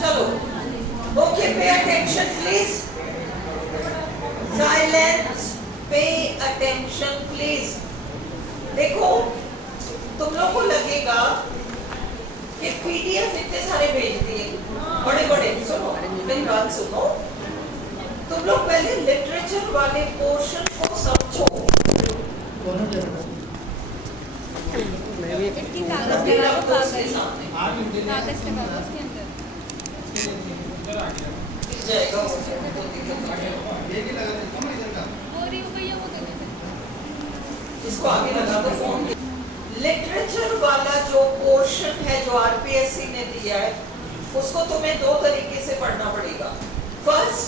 चलो, okay, pay attention please, silence, pay attention please. देखो, तुम लोग को लगेगा कि पीडीएफ इतने सारे भेज दिए, बड़े बड़े। सुनो, मेरी बात सुनो, तुम लोग पहले लिटरेचर वाले पोर्शन को समझो। इसकी कागज के कागज के इसको आगे लगा दो फोन। लिटरेचर वाला जो पोर्शन है जो आरपीएससी ने दिया है, उसको तुम्हें दो तरीके से पढ़ना पड़ेगा। फर्स्ट,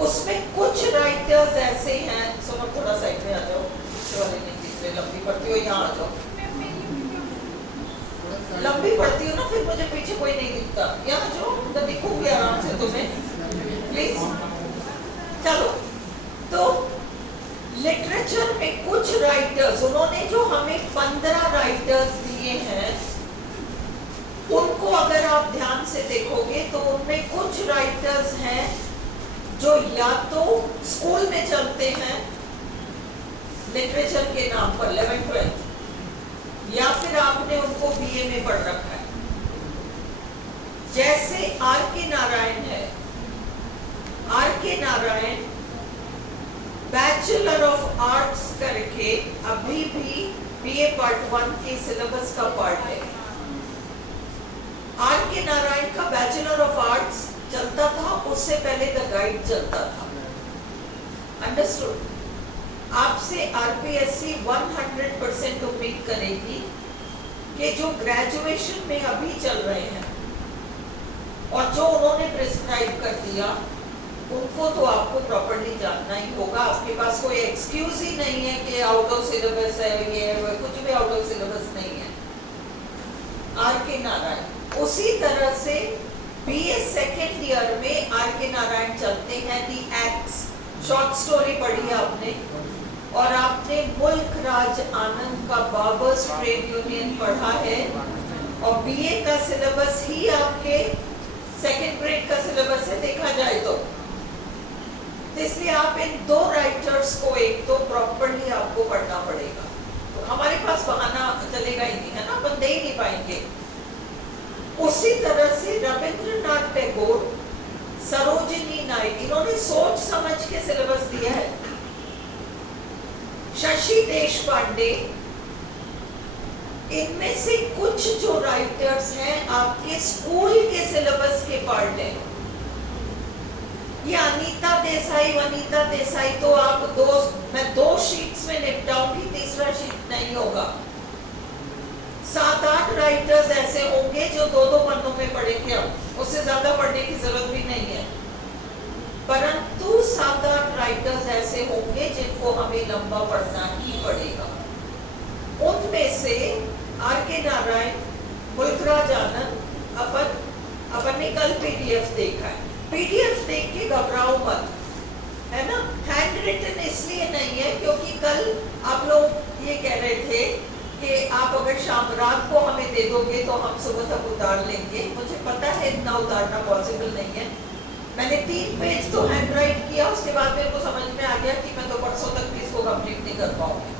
उसमें कुछ राइटर्स ऐसे हैं, सुनो थोड़ा साइड में आ जाओ, लंबी पढ़ती हो यहाँ आ जाओ, लंबी पढ़ती हो ना, फिर मुझे पीछे कोई नहीं दिखता, यहाँ जो तो दिखूंगी आराम से तुम्हें, प्लीज। चलो, तो लिटरेचर में कुछ राइटर्स, उन्होंने जो हमें 15 राइटर्स दिए हैं, उनको अगर आप ध्यान से देखोगे तो उनमें कुछ राइटर्स हैं जो या तो स्कूल में चलते हैं लिटरेचर के नाम पर 11th-12th, या फिर आपने उनको बीए में पढ़ रखा है। जैसे आर के नारायण है, आर के नारायण बैचलर ऑफ आर्ट्स करके अभी भी बीए पार्ट 1 के सिलेबस का पार्ट है। आर के नारायण का बैचलर ऑफ आर्ट्स चलता था, उससे पहले द गाइड चलता था। अंडरस्टूड? आपसे आरपीएससी 100% उम्मीद करेगी कि जो ग्रेजुएशन में अभी चल रहे हैं और जो उन्होंने प्रिस्क्राइब कर दिया, उनको तो आपको प्रॉपर्ली जानना ही होगा। आपके पास कोई एक्सक्यूज ही नहीं है कि आउट ऑफ सिलेबस है, ये कुछ भी आउट ऑफ सिलेबस नहीं है। आर के नारायण उसी तरह से बीए सेकेंड ईयर में आर के नारायण चलते हैं। दी एक्स शॉर्ट स्टोरी पढ़ी आपने, और आपने मुल्क राज आनंद का बाबर्स ट्रेड यूनियन पढ़ा है, और बीए का सिलेबस ही आपके सेकेंड ग्रेड का सिलेबस है देखा जाए तो। इसलिए आप इन दो राइटर्स को एक तो प्रॉपर्ली आपको पढ़ना पड़ेगा। तो हमारे पास बहाना चलेगा ही नहीं, है ना, अपन दे ही नहीं पाएंगे। उसी तरह से रविंद्रनाथ टैगोर, सरोजिनी नायडू, इन्होंने सोच समझ के सिलेबस दिया है। शशि देशपांडे, इनमें से कुछ जो राइटर्स हैं आपके स्कूल के सिलेबस के पार्ट हैं। ये अनीता देसाई तो आप मैं दो शीट्स में निपटाऊंगी, तीसरा शीट नहीं होगा। 7-8 राइटर्स ऐसे होंगे जो 2-2 पन्नों में पढ़ेंगे, हम उससे ज्यादा पढ़ने की जरूरत भी नहीं है, परंतु 7-8 राइटर्स ऐसे होंगे जिनको हमें लंबा पढ़ना ही पड़ेगा। उनमें से आर के नारायण, मुल्कराज आनंद, अपन ने कल पीडीएफ देखा है। पीडीएफ देख के घबराओ मत, है ना। हैंड रिटन इसलिए नहीं है क्योंकि कल आप लोग ये कह रहे थे कि आप अगर शाम रात को हमें दे दोगे तो हम सुबह तक उतार लेंगे। मुझे पता है इतना उतारना पॉसिबल नहीं है। मैंने 3 पेज तो हैंड राइट किया, उसके बाद मेरे को समझ में आ गया कि मैं तो परसों तक भी इसको कंप्लीट नहीं कर पाऊंगी,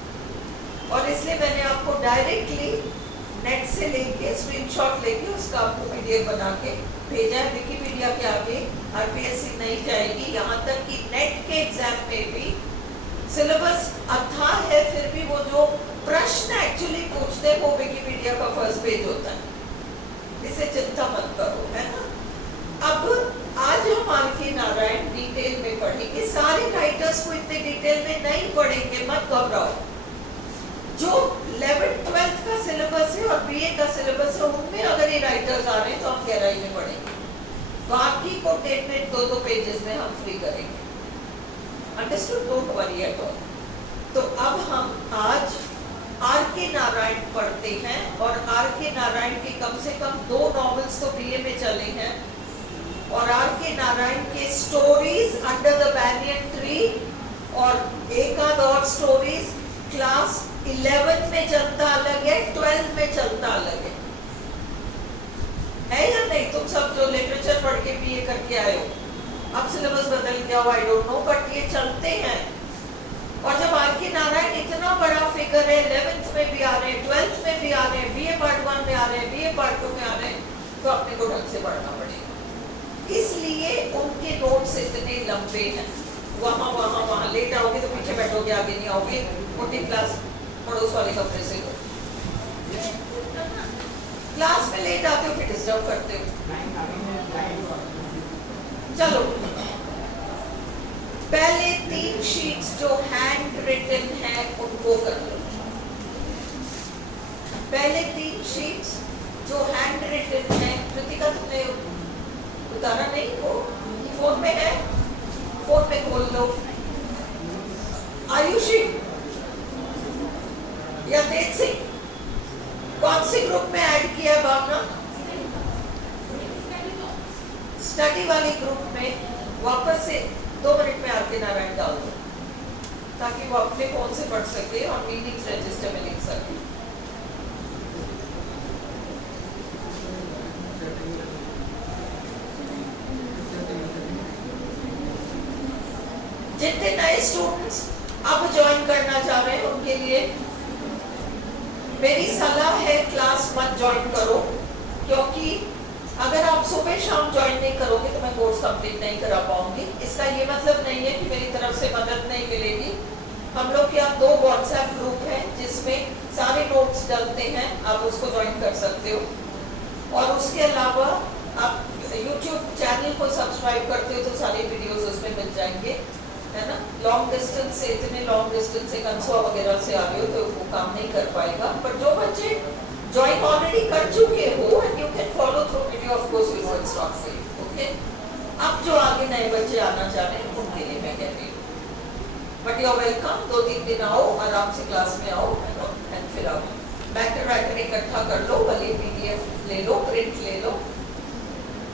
और इसलिए मैंने आपको डायरेक्टली नेट से लेके स्क्रीनशॉट लेके उसका आपको पीडीएफ बना के भेजा है। विकिपीडिया के आगे आरपीएससी नहीं जाएगी, यहाँ तक कि नेट के एग्जाम में भी सिलेबस अथाह है, फिर भी वो जो प्रश्न एक्चुअली पूछते हैं वो विकिपीडिया का फर्स्ट पेज होता है। इसे चिंता मत करो, है ना। अब आज हम आर के नारायण डिटेल में पढ़ेंगे। सारे राइटर्स को इतने डिटेल में नहीं पढ़ेंगे, मत घबराओ। जो 11th-12th का सिलेबस है और बीए का सिलेबस है, उनमें अगर ये राइटर्स आ रहे हैं तो हम गहराई में पढ़ेंगे। बाकी को 2 पेजेस में हम फ्री करेंगे। Understood? Don't worry at all. तो अब हम आज आर के नारायण पढ़ते हैं, और आर के नारायण के कम से कम 2 नॉवेल्स तो बीए में चले हैं, और आर के नारायण के stories under the banyan tree और एक आध और स्टोरीज क्लास 11 में चलता अलग है, 12 में चलता अलग है या नहीं? तो तुम सब जो लिटरेचर पढ़ के बीए करके आए हो, अब सिलेबस बदल गया हो, आई डोंट नो, बट ये चलते हैं। और जब आर के नारायण इतना बड़ा फिगर है, 11th में भी आ रहे हैं, 12th में भी आ रहे हैं, बीए पार्ट 1 में आ रहे हैं, बीए पार्ट 2 में आ रहे हैं, तो अपने को ढंग से पढ़ना पड़ेगा। इसलिए उनके नोट्स इतने लंबे हैं। वहाँ लेट आओगे तो पीछे बैठोगे, आगे नहीं आओगे, मोटी क्लास पड़ोस वाले कमरे से लो। क्लास में लेट आते हो फिर डिस्टर्ब करते हो। चलो, पहले 3 शीट्स जो हैंड रिटन है उनको कर लो। पहले 3 शीट्स जो हैंड रिटन है, कृतिका तुमने उतारा नहीं, वो फोन में है, फोन में खोल लो। आयुषी या तेज सिंह, कौन से ग्रुप में ऐड किया भावना? स्टडी वाले ग्रुप में वापस से 2 मिनट में आर के नारायण डाल दो, ताकि वो अपने फोन से पढ़ सके और मीनिंग्स रजिस्टर में लिख सके। जितने नए स्टूडेंट्स अब ज्वाइन करना चाह रहे हैं उनके लिए मेरी सलाह है, क्लास मत ज्वाइन करो, क्योंकि अगर आप सुबह शाम ज्वाइन नहीं करोगे तो मैं कोर्स कंप्लीट नहीं करा पाऊंगी। इसका ये मतलब नहीं है कि मेरी तरफ से मदद नहीं मिलेगी। हम लोग के यहाँ 2 व्हाट्सएप ग्रुप है जिसमें सारे नोट्स डलते हैं, आप उसको ज्वाइन कर सकते हो। और उसके अलावा आप YouTube चैनल को सब्सक्राइब करते हो तो सारे वीडियोस उसमें मिल जाएंगे, है ना। लॉन्ग डिस्टेंस से, इतने लॉन्ग डिस्टेंस से कंसुआ वगैरह से आ रहे हो तो वो काम नहीं कर पाएगा। पर जो बच्चे ज्वाइन ऑलरेडी कर चुके हो and you can follow through video, of course we will stop for you, okay. अब जो आगे नए बच्चे आना चाह रहे हैं उनके लिए मैं कह रही हूँ, बट यू आर वेलकम। 2-3 दिन आओ, आराम से क्लास में आओ, है ना, एंड फिर आओ मैटर वैटर इकट्ठा कर लो, भले PDF ले लो, प्रिंट ले लो,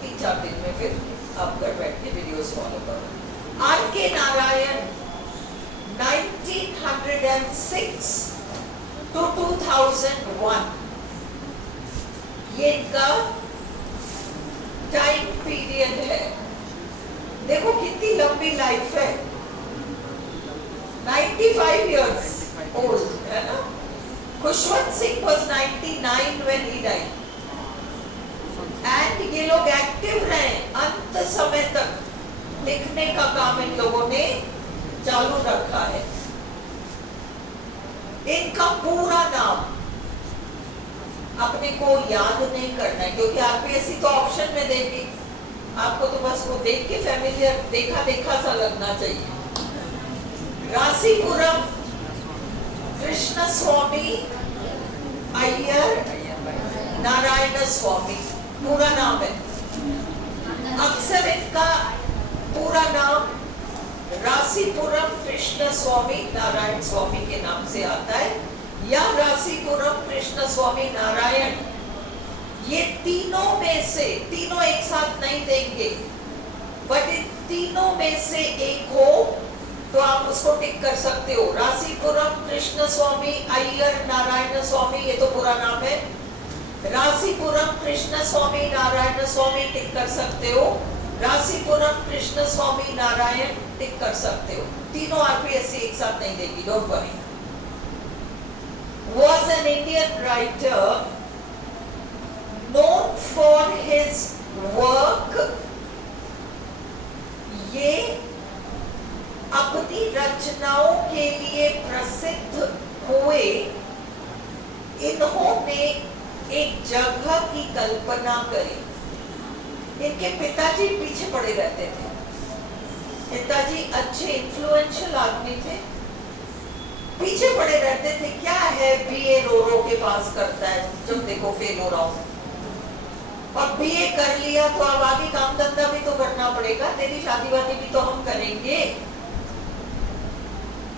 3-4 दिन में फिर आप घर बैठ के वीडियोस फॉलो करो। आर के नारायण 1906 to 2001 ये इनका टाइम पीरियड है। देखो कितनी लंबी लाइफ है, 95 years old, है ना। Khushwant Singh was 99 when he died, and ये लोग एक्टिव रहे अंत समय तक। लिखने का काम इन लोगों ने चालू रखा है। इनका पूरा नाम अपने को याद नहीं करना है, क्योंकि आरपीएससी तो ऑप्शन में देगी, आपको तो बस वो देख के फैमिलियर, देखा देखा सा लगना चाहिए। रासीपुरम कृष्ण स्वामी अय्यर नारायण स्वामी पूरा नाम है। अक्सर इनका पूरा नाम रासीपुरम कृष्ण स्वामी नारायण स्वामी के नाम से आता है, या रासीपुरम कृष्ण स्वामी नारायण। ये तीनों में से, तीनों एक साथ नहीं देंगे, बट इन तीनों में से एक हो तो आप उसको टिक कर सकते हो। रासीपुरम कृष्ण स्वामी अय्यर नारायण स्वामी, ये तो पूरा नाम है। रासीपुरम कृष्ण स्वामी नारायण स्वामी टिक कर सकते हो। रासीपुरम कृष्ण स्वामी नारायण टिक कर सकते हो। तीनों आरपीएससी एक साथ नहीं देगी, don't worry. Was an Indian writer known for his work। ये अपनी रचनाओं के लिए प्रसिद्ध हुए। इन्होंने एक जगह की कल्पना करी। इनके पिताजी पीछे पड़े रहते थे। पिताजी अच्छे इन्फ्लुएंशियल आदमी थे, पीछे पड़े रहते थे। क्या है, बीए रो के पास करता है, जब देखो फेल हो रहा हूं, और बीए कर लिया तो अब आगे काम धंधा भी तो करना पड़ेगा, तेरी शादी वादी भी तो हम करेंगे,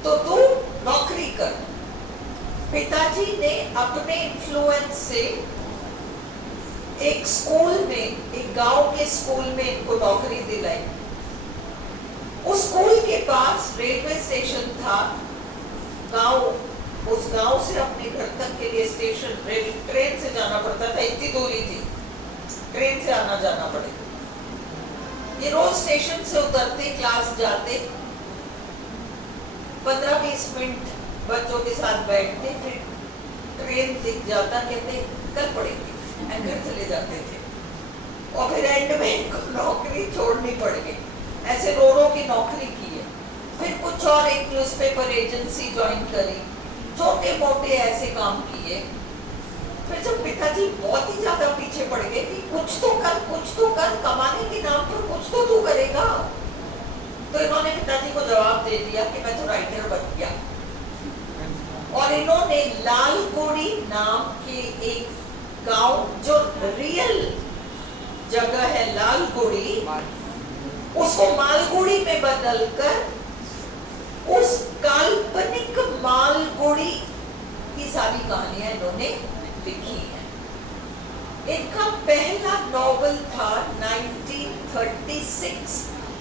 तो तू नौकरी कर। पिताजी ने अपने इन्फ्लुएंस से एक स्कूल में, एक गांव के स्कूल में इनको नौकरी दिलाई। उस स्कूल के पास रेलवे स्टेशन था। गांव, उस गांव से अपने घर तक के लिए स्टेशन ट्रेन से जाना पड़ता था, इतनी दूरी थी। ट्रेन से आना जाना पड़ेगा। ये रोज स्टेशन से उतरते, क्लास जाते, 15-20 मिनट बच्चों के साथ बैठते, फिर ट्रेन दिख जाता, कहते कल पढ़ेंगे, एंकर चले जाते थे। और फिर एंड में इनको नौकरी छोड़नी पड़ गई। ऐसे रो की नौकरी की है। फिर कुछ और एक न्यूज़पेपर एजेंसी ज्वाइन करी, छोटे मोटे ऐसे काम किए। फिर जब पिताजी बहुत ही ज्यादा पीछे पड़ गए कि कुछ तो कर, कमाने के नाम पर कुछ तो तू करेगा, तो इन्होंने पिताजी को जवाब दे दिया कि मैं तो राइटर बन गया। और इन्होंने लालगुड़ी नाम के एक गांव, जो रियल जगह है लालगुड़ी, उसको मालगुड़ी में बदलकर उस काल्पनिक मालगुड़ी की सारी कहानियां इन्होंने लिखी हैं। इनका पहला नॉवल था 1936,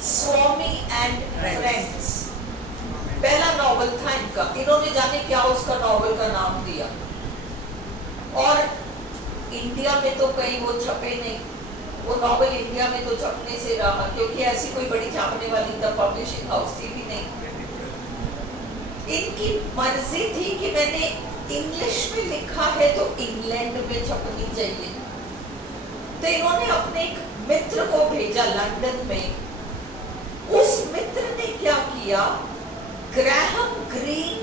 स्वामी एंड फ्रेंड्स। पहला नॉवल था इनका। इन्होंने जाने क्या उसका नॉवल का नाम दिया। और इंडिया में तो कहीं वो छपे नहीं, वो नॉवल इंडिया में तो छपने से रहा, क्योंकि ऐसी कोई बड़ी छापने वाली तब पब्लिशिंग हाउस थी भी नहीं। इनकी मर्जी थी कि मैंने इंग्लिश में लिखा है तो इंग्लैंड में छपनी चाहिए। तो इन्होंने अपने एक मित्र को भेजा लंदन में। उस मित्र ने क्या किया, ग्रैहम ग्रीन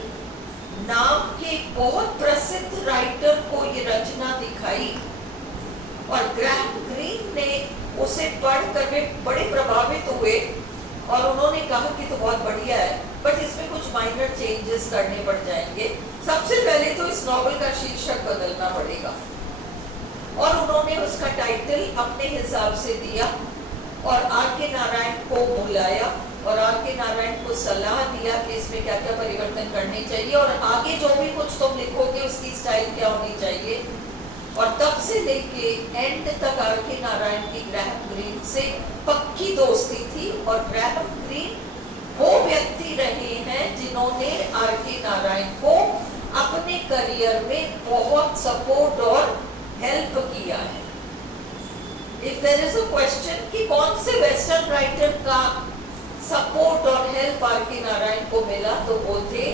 नाम के बहुत प्रसिद्ध राइटर को ये रचना दिखाई, और ग्रैहम ग्रीन ने उसे पढ़कर वे बड़े प्रभावित हुए और उन्होंने कहा कि तो बहुत बढ़िया है, बट इसमें कुछ माइनर चेंजेस करने पड़ जाएंगे। सबसे पहले तो इस नॉवल का शीर्षक बदलना पड़ेगा। और उन्होंने उसका टाइटल अपने हिसाब से दिया और आर.के. नारायण को बुलाया और आर.के. नारायण को सलाह दिया कि इसमें क्या क्या परिवर्तन करने चाहिए और आगे जो भी कुछ तुम लिखोगे उसकी स्टाइल क्या होनी चाहिए। और तब से लेके एंड तक आर.के. नारायण की ग्रैहम ग्रीन से पक्की दोस्ती थी। और ग्रैहम ग्रीन वो व्यक्ति रहे हैं जिन्होंने आर.के. नारायण को अपने करियर में बहुत सपोर्ट और हेल्प किया है। If there is a question कि कौन से वेस्टर्न राइटर का सपोर्ट और हेल्प आर.के. नारायण को मिला, तो वो थे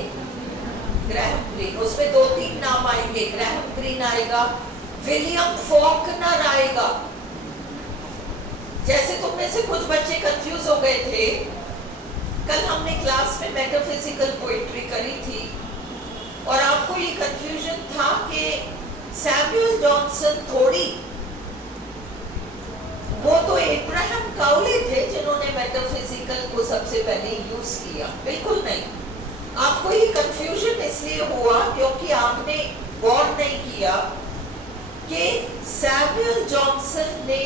ग्रैहम ग्रीन। उसमें 2-3 नाम आएंगे, ग्रैहम ग्रीन आएगा, विलियम फॉकनर आएगा। जैसे तुम में से कुछ बच्चे कंफ्यूज हो गए थे, कल हमने क्लास में मेटाफिजिकल पोएट्री करी थी और आपको ये कंफ्यूजन था कि सैमुअल जॉनसन थोड़ी, वो तो एब्राहम काउले थे जिन्होंने मेटाफिजिकल को सबसे पहले यूज किया। बिल्कुल नहीं। आपको ये कंफ्यूजन इसलिए हुआ क्योंकि आपने गौर नहीं किया कि सैमुअल जॉनसन ने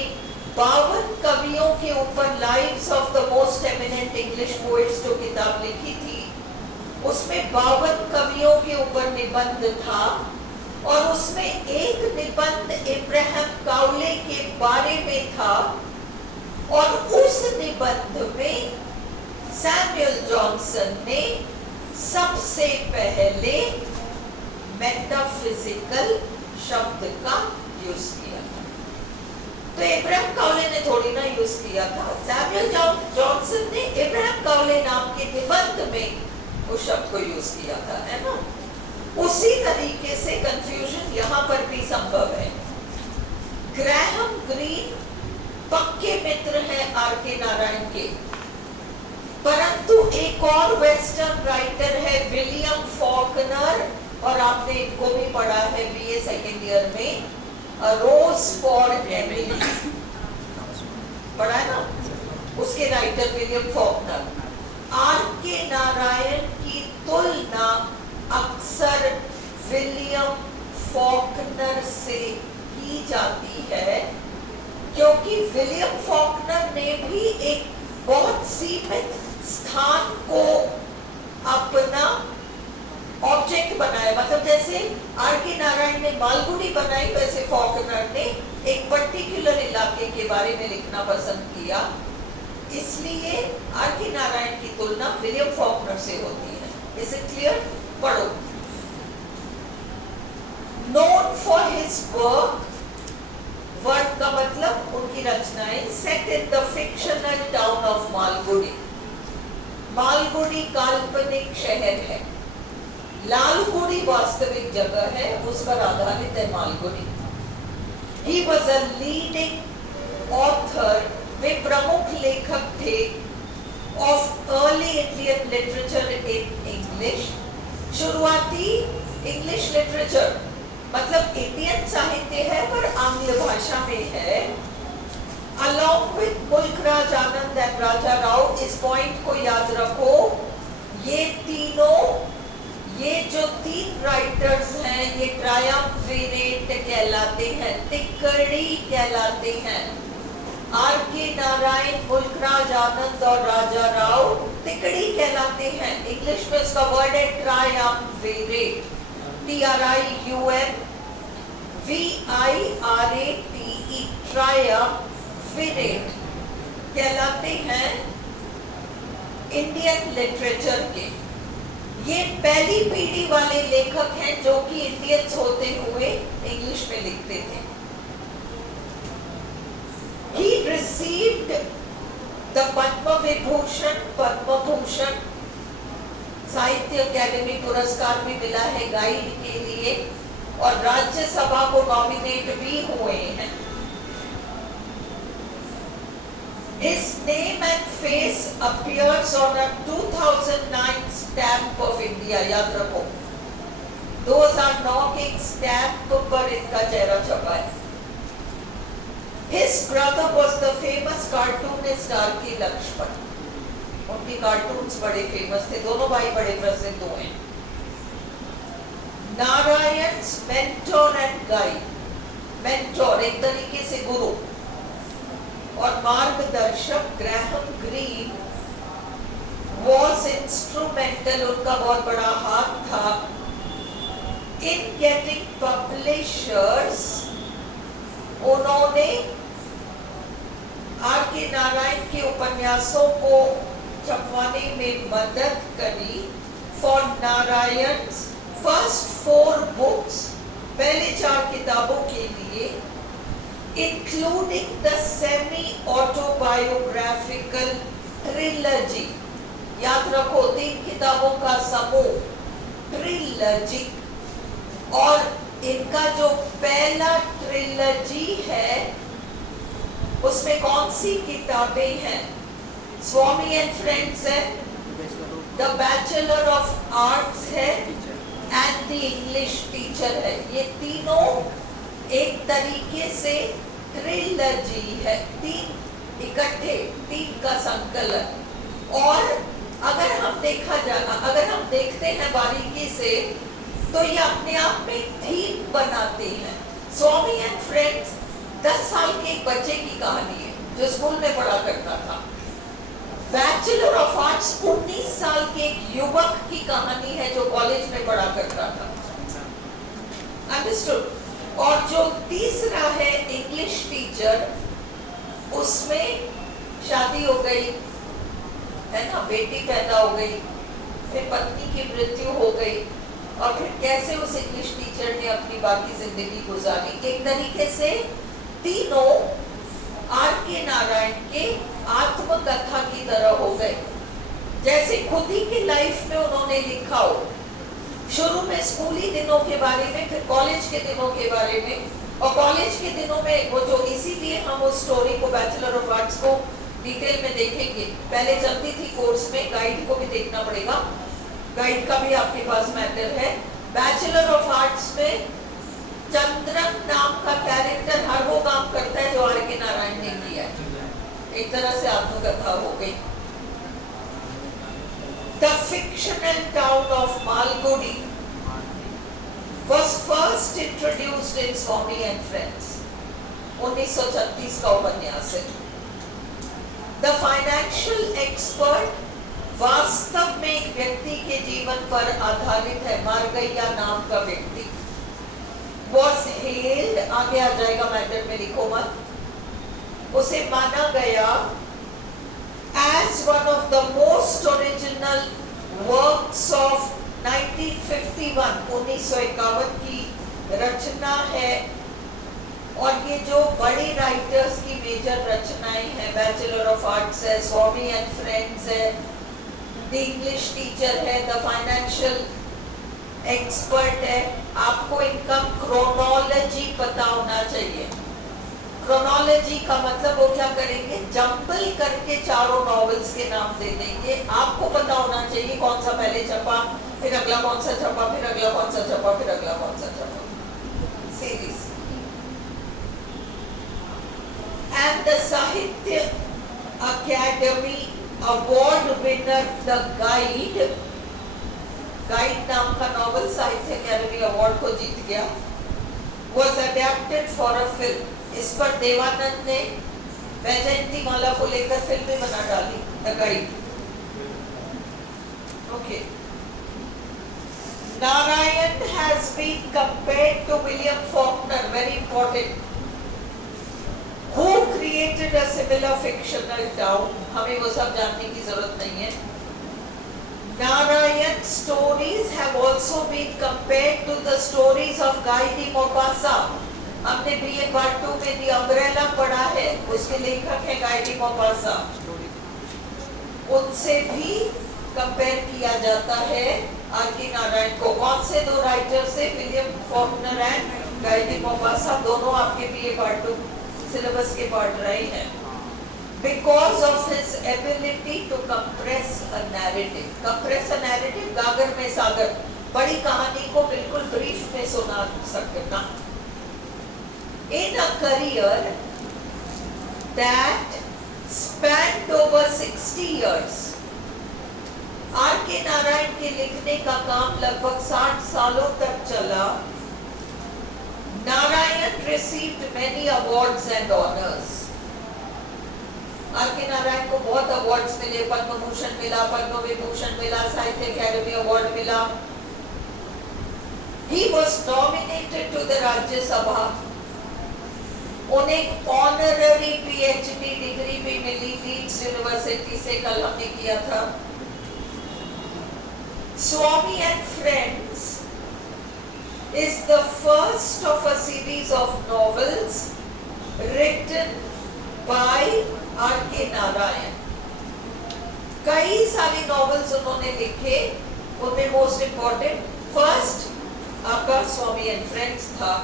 52 कवियों के ऊपर lives of the most eminent English poets जो किताब लिखी थी, उसमें 52 कवियों के ऊपर निबंध था और उसमें एक निबंध इब्राहिम काउले के बारे में था। और उस निबंध में सैमुअल जॉनसन ने सबसे पहले मेटाफिजिकल शब्द का यूज किया था। तो इब्राहिम काउले ने थोड़ी ना यूज किया था, सैमुअल जॉनसन ने इब्राहिम काउले नाम के निबंध में उस शब्द को यूज किया था, है ना। उसी तरीके से कंफ्यूजन यहाँ पर भी संभव है। ग्रैहम ग्रीन पक्के मित्र हैं आर.के. नारायण के, परंतु एक और वेस्टर्न राइटर है विलियम फॉकनर, और आपने इनको भी पढ़ा है बीए सेकेंड ईयर में, अ रोज फॉर एमिली, पढ़ा है ना, उसके writer William Faulkner. R K. Narayan की तुलना अक्सर विलियम फॉकनर से की जाती है, क्योंकि विलियम फॉकनर ने भी एक बहुत सीमित स्थान को अपना ऑब्जेक्ट बनाया। मतलब जैसे आर.के. नारायण ने मालगुडी बनाई, वैसे फॉकनर ने एक पर्टिकुलर इलाके के बारे में लिखना पसंद किया। इसलिए आर.के. नारायण की तुलना विलियम फॉकनर से होती है। Is it clear? पढ़ो। Known for his work word का मतलब उनकी रचनाएं set in the fictional town of Malgudi. Malgudi काल्पनिक शहर है, लालगुडी वास्तविक जगह है, उस पर आधारित है Malgudi. He was a leading author, वे प्रमुख लेखक थे of early Indian literature in English। शुरुआती इंग्लिश लिटरेचर मतलब इंडियन साहित्य है पर आंग्ल भाषा में है। Along with Mulkraj Anand and Raja Rao, इस पॉइंट को याद रखो, ये तीनों, ये जो तीन राइटर्स हैं ये ट्रायम्विरेट कहलाते हैं, तिकड़ी कहलाते हैं। आर.के. नारायण, मुल्कराज आनंद और राजा राव तिकड़ी कहलाते हैं। इंग्लिश में इसका वर्ड है ट्रायम्विरेट, TRIUM VIRATE, ट्रायम्विरेट कहलाते हैं इंडियन लिटरेचर के। ये पहली पीढ़ी वाले लेखक हैं जो कि इंडियंस होते हुए इंग्लिश में लिखते थे। He received the Padma Vibhushan, Padma Bhushan, साहित्य अकादमी पुरस्कार भी मिला है गाइड के लिए और राज्यसभा को नॉमिनेट भी हुए हैं। His name and face appears on a 2009 stamp of India। याद रखो 2009 के एक स्टैम्प पर इनका चेहरा छपा है। His brother was the famous cartoonist R.K. Lakshman. उनके कार्टून्स बड़े फेमस थे, दोनों भाई बड़े प्रसिद्ध हुए। Narayan's mentor and guide, mentor एक तरीके से गुरु और मार्गदर्शक ग्रैहम ग्रीन was instrumental, उनका बहुत बड़ा हाथ था in getting publishers। उन्होंने आर.के. नारायण के उपन्यासों को छपवाने में मदद करी। फॉर नारायण्स फर्स्ट 4 बुक्स, पहले 4 किताबों के लिए, including the semi-autobiographical trilogy। याद रखो 3 किताबों का समूह ट्रिलॉजी। और इनका जो पहला ट्रिलॉजी है उसमें कौन सी किताबें हैं? स्वामी एंड फ्रेंड्स है, द बैचलर ऑफ आर्ट्स है एंड द इंग्लिश टीचर है। ये तीनों एक तरीके से ट्रिलॉजी है, 3 इकट्ठे, 3 का संकलन। और अगर हम देखते हैं बारीकी से तो ये अपने आप में थीम बनाते हैं। स्वामी एंड फ्रेंड्स 10 साल के एक बच्चे की कहानी है जो स्कूल में पढ़ा करता था। बैचलर ऑफ आर्ट्स 19 साल के एक युवक की कहानी है जो कॉलेज में पढ़ा करता था। अंडरस्टूड? और जो तीसरा है इंग्लिश टीचर, उसमें शादी हो गई है ना, बेटी पैदा हो गई, फिर पत्नी की मृत्यु हो गई और फिर कैसे उस इंग्लिश टीचर ने अपनी बाकी जिंदगी गुजारी। एक तरीके से तीनों आर.के. नारायण के आत्मकथा की तरह हो गए, जैसे खुद ही की लाइफ में उन्होंने लिखा हो। शुरू में स्कूली दिनों के बारे में, फिर कॉलेज के दिनों के बारे में, और कॉलेज के दिनों में वो जो, इसीलिए हम उस स्टोरी को बैचलर ऑफ आर्ट्स को डिटेल में देखेंगे। पहले चलती थी कोर्स में, गाइड को भी देखना पड़ेगा, गाइड का भी आपके पास मैटर है। बैचलर ऑफ आर्ट्स में चंद्रन नाम का कैरेक्टर हर वो काम करता है जो आर.के. नारायण ने किया है। एक तरह से आत्मकथा हो गई। The fictional town of Malgudi was first introduced in Swami and Friends। 1936 का उपन्यास है। The financial expert वास्तव में एक व्यक्ति के जीवन पर आधारित है। मार्गैया नाम का व्यक्ति was hailed, आगे आ जाएगा मैटर में, लिखो मत। उसे माना गया as one of the most original works of 1951, 1951 की रचना है और ये जो बड़ी राइटर्स की मेजर रचनाएं हैं, बैचलर ऑफ आर्ट्स है, स्वामी एंड फ्रेंड्स है, द इंग्लिश टीचर है, द फाइनेंशियल एक्सपर्ट है, आपको इनका क्रोनोलॉजी पता होना चाहिए। क्रोनोलॉजी का मतलब वो क्या करेंगे, जंबल करके चारों नॉवेल्स के नाम दे देंगे। आपको पता होना चाहिए कौन सा पहले छपा, फिर अगला कौन सा छपा, फिर अगला कौन सा छपा, फिर अगला कौन सा छपा, सीरीज। एंड द साहित्य academy award winner the guide, guide नाम का नॉवल साहित्य अकेडमी अवार्ड को जीत गया, was adapted for a film। इस पर देवानंद ने वैजयंती माला को लेकर फिल्म भी बना डाली, the guide. Okay, Narayan has been compared to William Faulkner, very important, who created a similar fictional town। हमें वो सब जानने की जरूरत नहीं है। Narayan stories have also been compared to the stories of Guy de Maupassant। हमने BA Part 2 में दी अम्ब्रेला पढ़ा है, उसके लेखक है गाय डी मॉपासांत। उनसे भी कंपेयर किया जाता है आर.के. नारायण को। कौन से दो राइटर से, William Faulkner and Guy de Maupassant, दोनों आपके BA Part 2 सिलेबस के पार्ट रहे हैं। Because of his ability to compress a narrative, compress a narrative, गागर में सागर, बड़ी कहानी को बिल्कुल ब्रीफ में सुना सकना। In a career that spanned over 60 years, R K. Narayan के लिखने का काम लगभग 60 सालों तक चला। Narayan received many awards and honors। R K. Narayan को बहुत अवार्ड्स मिले, पद्म भूषण मिला, पद्म विभूषण मिला, साहित्य अकेडमी अवार्ड मिला। He was nominated to the राज्य सभा। उन्हें ऑनररी PhD डिग्री भी मिली लीड्स यूनिवर्सिटी से, कल हमने किया था। Swami and friends is the first of a series of novels written by R K. Narayan. कई सारी नॉवेल्स उन्होंने लिखे, उनमें मोस्ट इंपॉर्टेंट फर्स्ट आपका स्वामी एंड फ्रेंड्स था।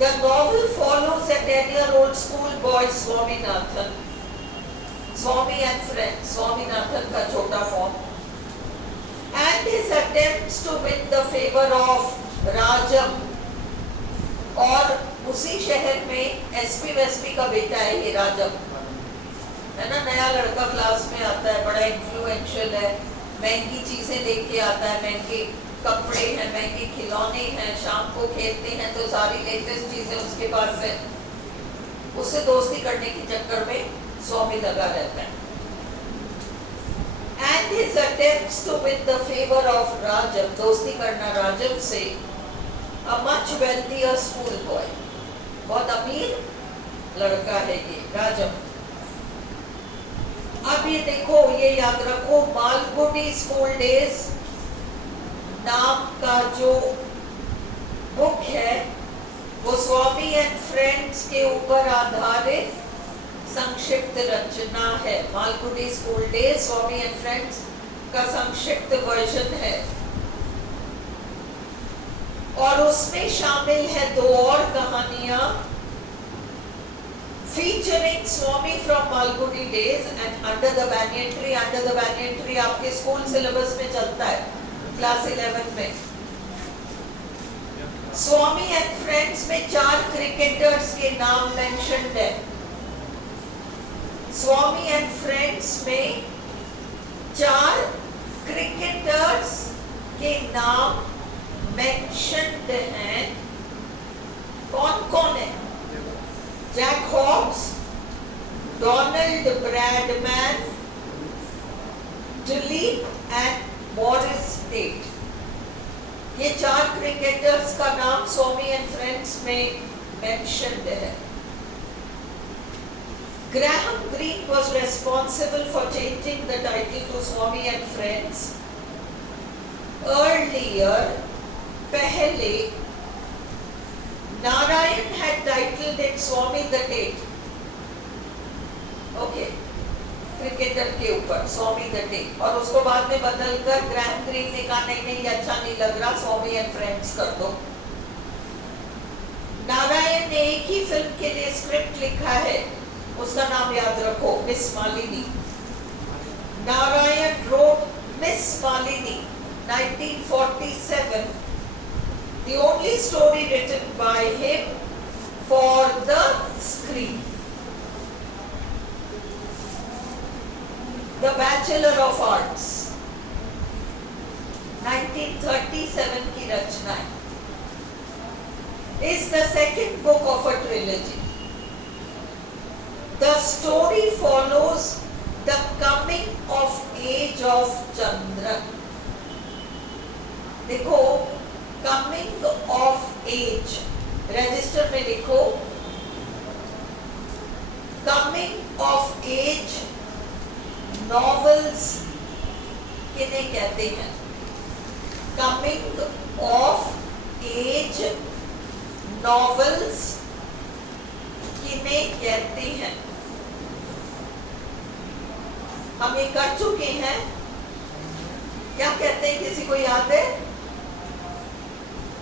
The novel follows a 10-year-old schoolboy Swaminathan, Swami and Friends, Swaminathan का छोटा form, and his attempts to win the favor of राजम। और उसी शहर में एसपी वेसपी का बेटा है ये राजम, है ना, नया लड़का क्लास में आता है, बड़ा इन्फ्लुएंशियल है, महंगी चीजें लेके आता है, महंगे कपड़े हैं, महंगे खिलौने हैं, शाम को खेलते हैं तो सारी लेटेस्ट चीजें उसके पास है। उससे दोस्ती करने के चक्कर में स्वामी लगा रहता है। And his attempts to win the favor of राजम, दोस्ती करना राजम से, a much wealthier schoolboy, बहुत अमीर लड़का है ये राजम। अब ये देखो, ये याद रखो, मालगुडी स्कूल डेज नाम का जो बुक है वो स्वामी एंड फ्रेंड्स के ऊपर आधारित संक्षिप्त रचना है। Malgudi school days Swami and friends का संक्षिप्त वर्जन है, और उसमें शामिल है दो और कहानियां featuring Swami from Malgudi days and under the banyan tree। Under the banyan tree आपके स्कूल सिलेबस में चलता है, क्लास 11 में। स्वामी एंड फ्रेंड्स में 4 क्रिकेटर्स के नाम मेंशन्ड है। स्वामी एंड फ्रेंड्स में 4 क्रिकेटर्स के नाम मेंशन्ड हैं। कौन कौन है? Jack Hobbs, Donald Bradman, Dilip and Maurice Tate. ये 4 क्रिकेटर्स का नाम स्वामी एंड फ्रेंड्स में मेंशन्ड है। Graham Greene was responsible for changing the title to Swami and Friends। Earlier, पहले Narayan had titled it Swami the Tate. Okay, cricketer के ऊपर स्वामी the TED, और उसको बाद में बदलकर ग्रैहम ग्रीन ने कहा नहीं नहीं अच्छा नहीं लग रहा, स्वामी एंड फ्रेंड्स कर दो। नारायण ने एक ही फिल्म के लिए स्क्रिप्ट लिखा है, उसका नाम याद रखो, miss Malini. Narayan wrote Miss Malini 1947, the only story written by him for the screen. The Bachelor of Arts 1937 की रचना है, is the second book of a trilogy. The story follows the coming of age of Chandran. देखो, coming of age, register में लिखो, coming of age novels किन्हें कहते हैं? Coming of as novels किन्हें कहते हैं? हम ये कर चुके हैं, क्या कहते हैं, किसी को याद है?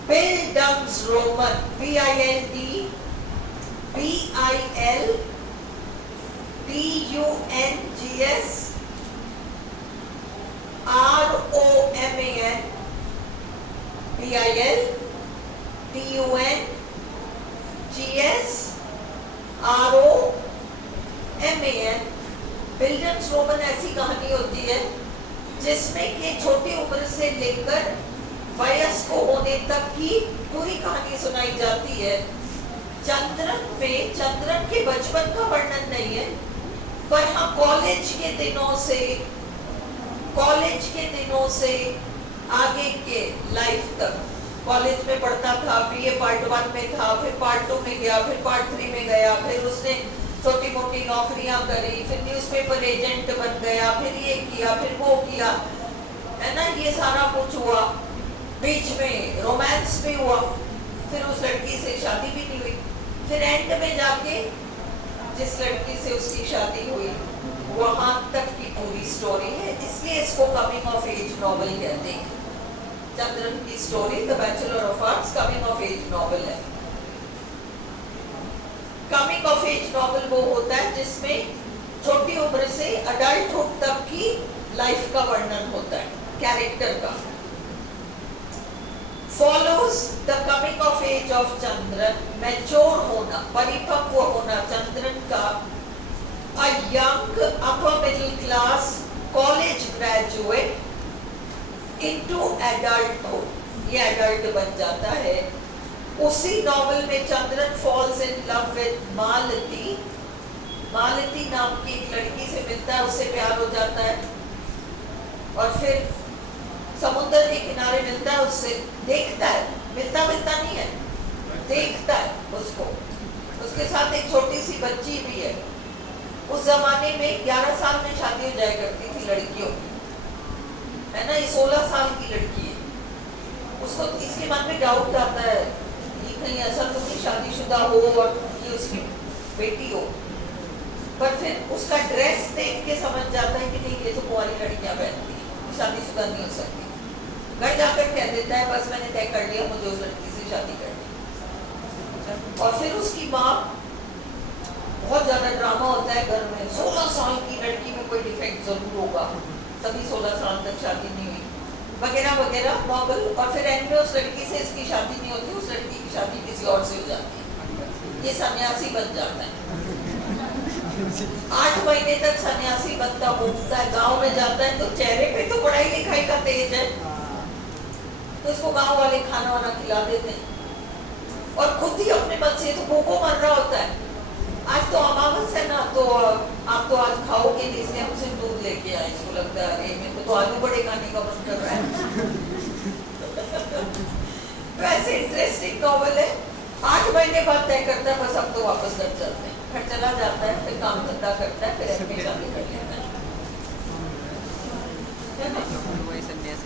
बिल्डंग्सरोमन, BILD BIL DUNGS ROMAN BIL DUNGS ROMAN। बिल्डंग्सरोमन ऐसी कहानी होती है जिसमें कि छोटी उम्र से लेकर वयस्क होने तक की पूरी कहानी सुनाई जाती है। चंद्रन में चंद्रन के बचपन का वर्णन नहीं है, पर हाँ कॉलेज के दिनों से आगे के लाइफ तक, कॉलेज में पढ़ता था, BA पार्ट 1 में था, फिर पार्ट 2 में गया, फिर पार्ट 3 में गया, फिर उसने छोटी मोटी नौकरियां करी, फिर न्यूज़पेपर एजेंट बन गया, फिर ये किया, फिर वो किया, है ना, ये सारा कुछ हुआ। बीच में रोमांस भी हुआ, फिर उस लड़की से शादी भी नहीं हुई, फिर एंड में जाके जिस लड़की से उसकी शादी हुई वहां तक की पूरी स्टोरी है, इसलिए इसको कमिंग ऑफ एज नॉवेल कहते हैं। चंद्रन की story the bachelor of arts coming of age novel है। कमिंग ऑफ एज नॉवेल वो होता है जिसमें छोटी उम्र से अडल्टहुड तक की लाइफ का वर्णन होता है, कैरेक्टर का। Follows the coming of age of Chandran, mature होना, परिपक्व होना चंद्रन का, a young upper middle class college graduate into adulthood, ये adult बन जाता है। उसी नॉवल में Chandran falls in love with मालती, मालती नाम की एक लड़की से मिलता है, उससे प्यार हो जाता है, और फिर समुद्र के किनारे मिलता है, उससे देखता है, मिलता नहीं है, देखता है उसको, उसके साथ एक छोटी सी बच्ची भी है। उस जमाने में 11 साल में शादी हो जाया करती थी लड़कियों की, है ना, ये 16 साल की लड़की है। उसको इसके मन में डाउट आता है ये कहीं ऐसा तो नहीं शादीशुदा हो और ये उसकी बेटी हो, पर फिर उसका ड्रेस देख के समझ जाता है कि नहीं ये तो कुंवारी लड़कियां पहनती है, शादीशुदा नहीं हो सकती। घर जाकर कह देता है बस मैंने तय कर लिया मुझे उस लड़की से शादी करनी। और फिर उसकी माँ, बहुत ज्यादा ड्रामा होता है घर में, 16 साल की लड़की में कोई डिफेक्ट जरूर होगा, तभी 16 साल तक शादी नहीं हुई, वगैरह वगैरह नॉवल। और फिर एंड में उस लड़की से इसकी शादी नहीं होती, उस लड़की की शादी किसी और से हो जाती है, ये सन्यासी बन जाता है। 8 महीने तक सन्यासी बनता घूमता है, गाँव में जाता है, तो चेहरे पे तो पढ़ाई लिखाई का तेज है, तो इसको गांव वाले खाना वाना खिला देते हैं, और खुद ही अपने मन से तो भूखों मर रहा होता है। आज तो अमावस है ना, तो आप तो आज खाओगे नहीं, इसलिए हम सिर्फ दूध लेके आए। इसको लगता है अरे मेरे को तो आलू बड़े खाने का मन कर रहा है। तो ऐसे इंटरेस्टिंग नॉवल है। 8 महीने बाद तय करता है बस अब तो वापस घर चलते हैं, फिर चला जाता है, फिर काम धंधा करता है, फिर अपनी शादी कर लेता है।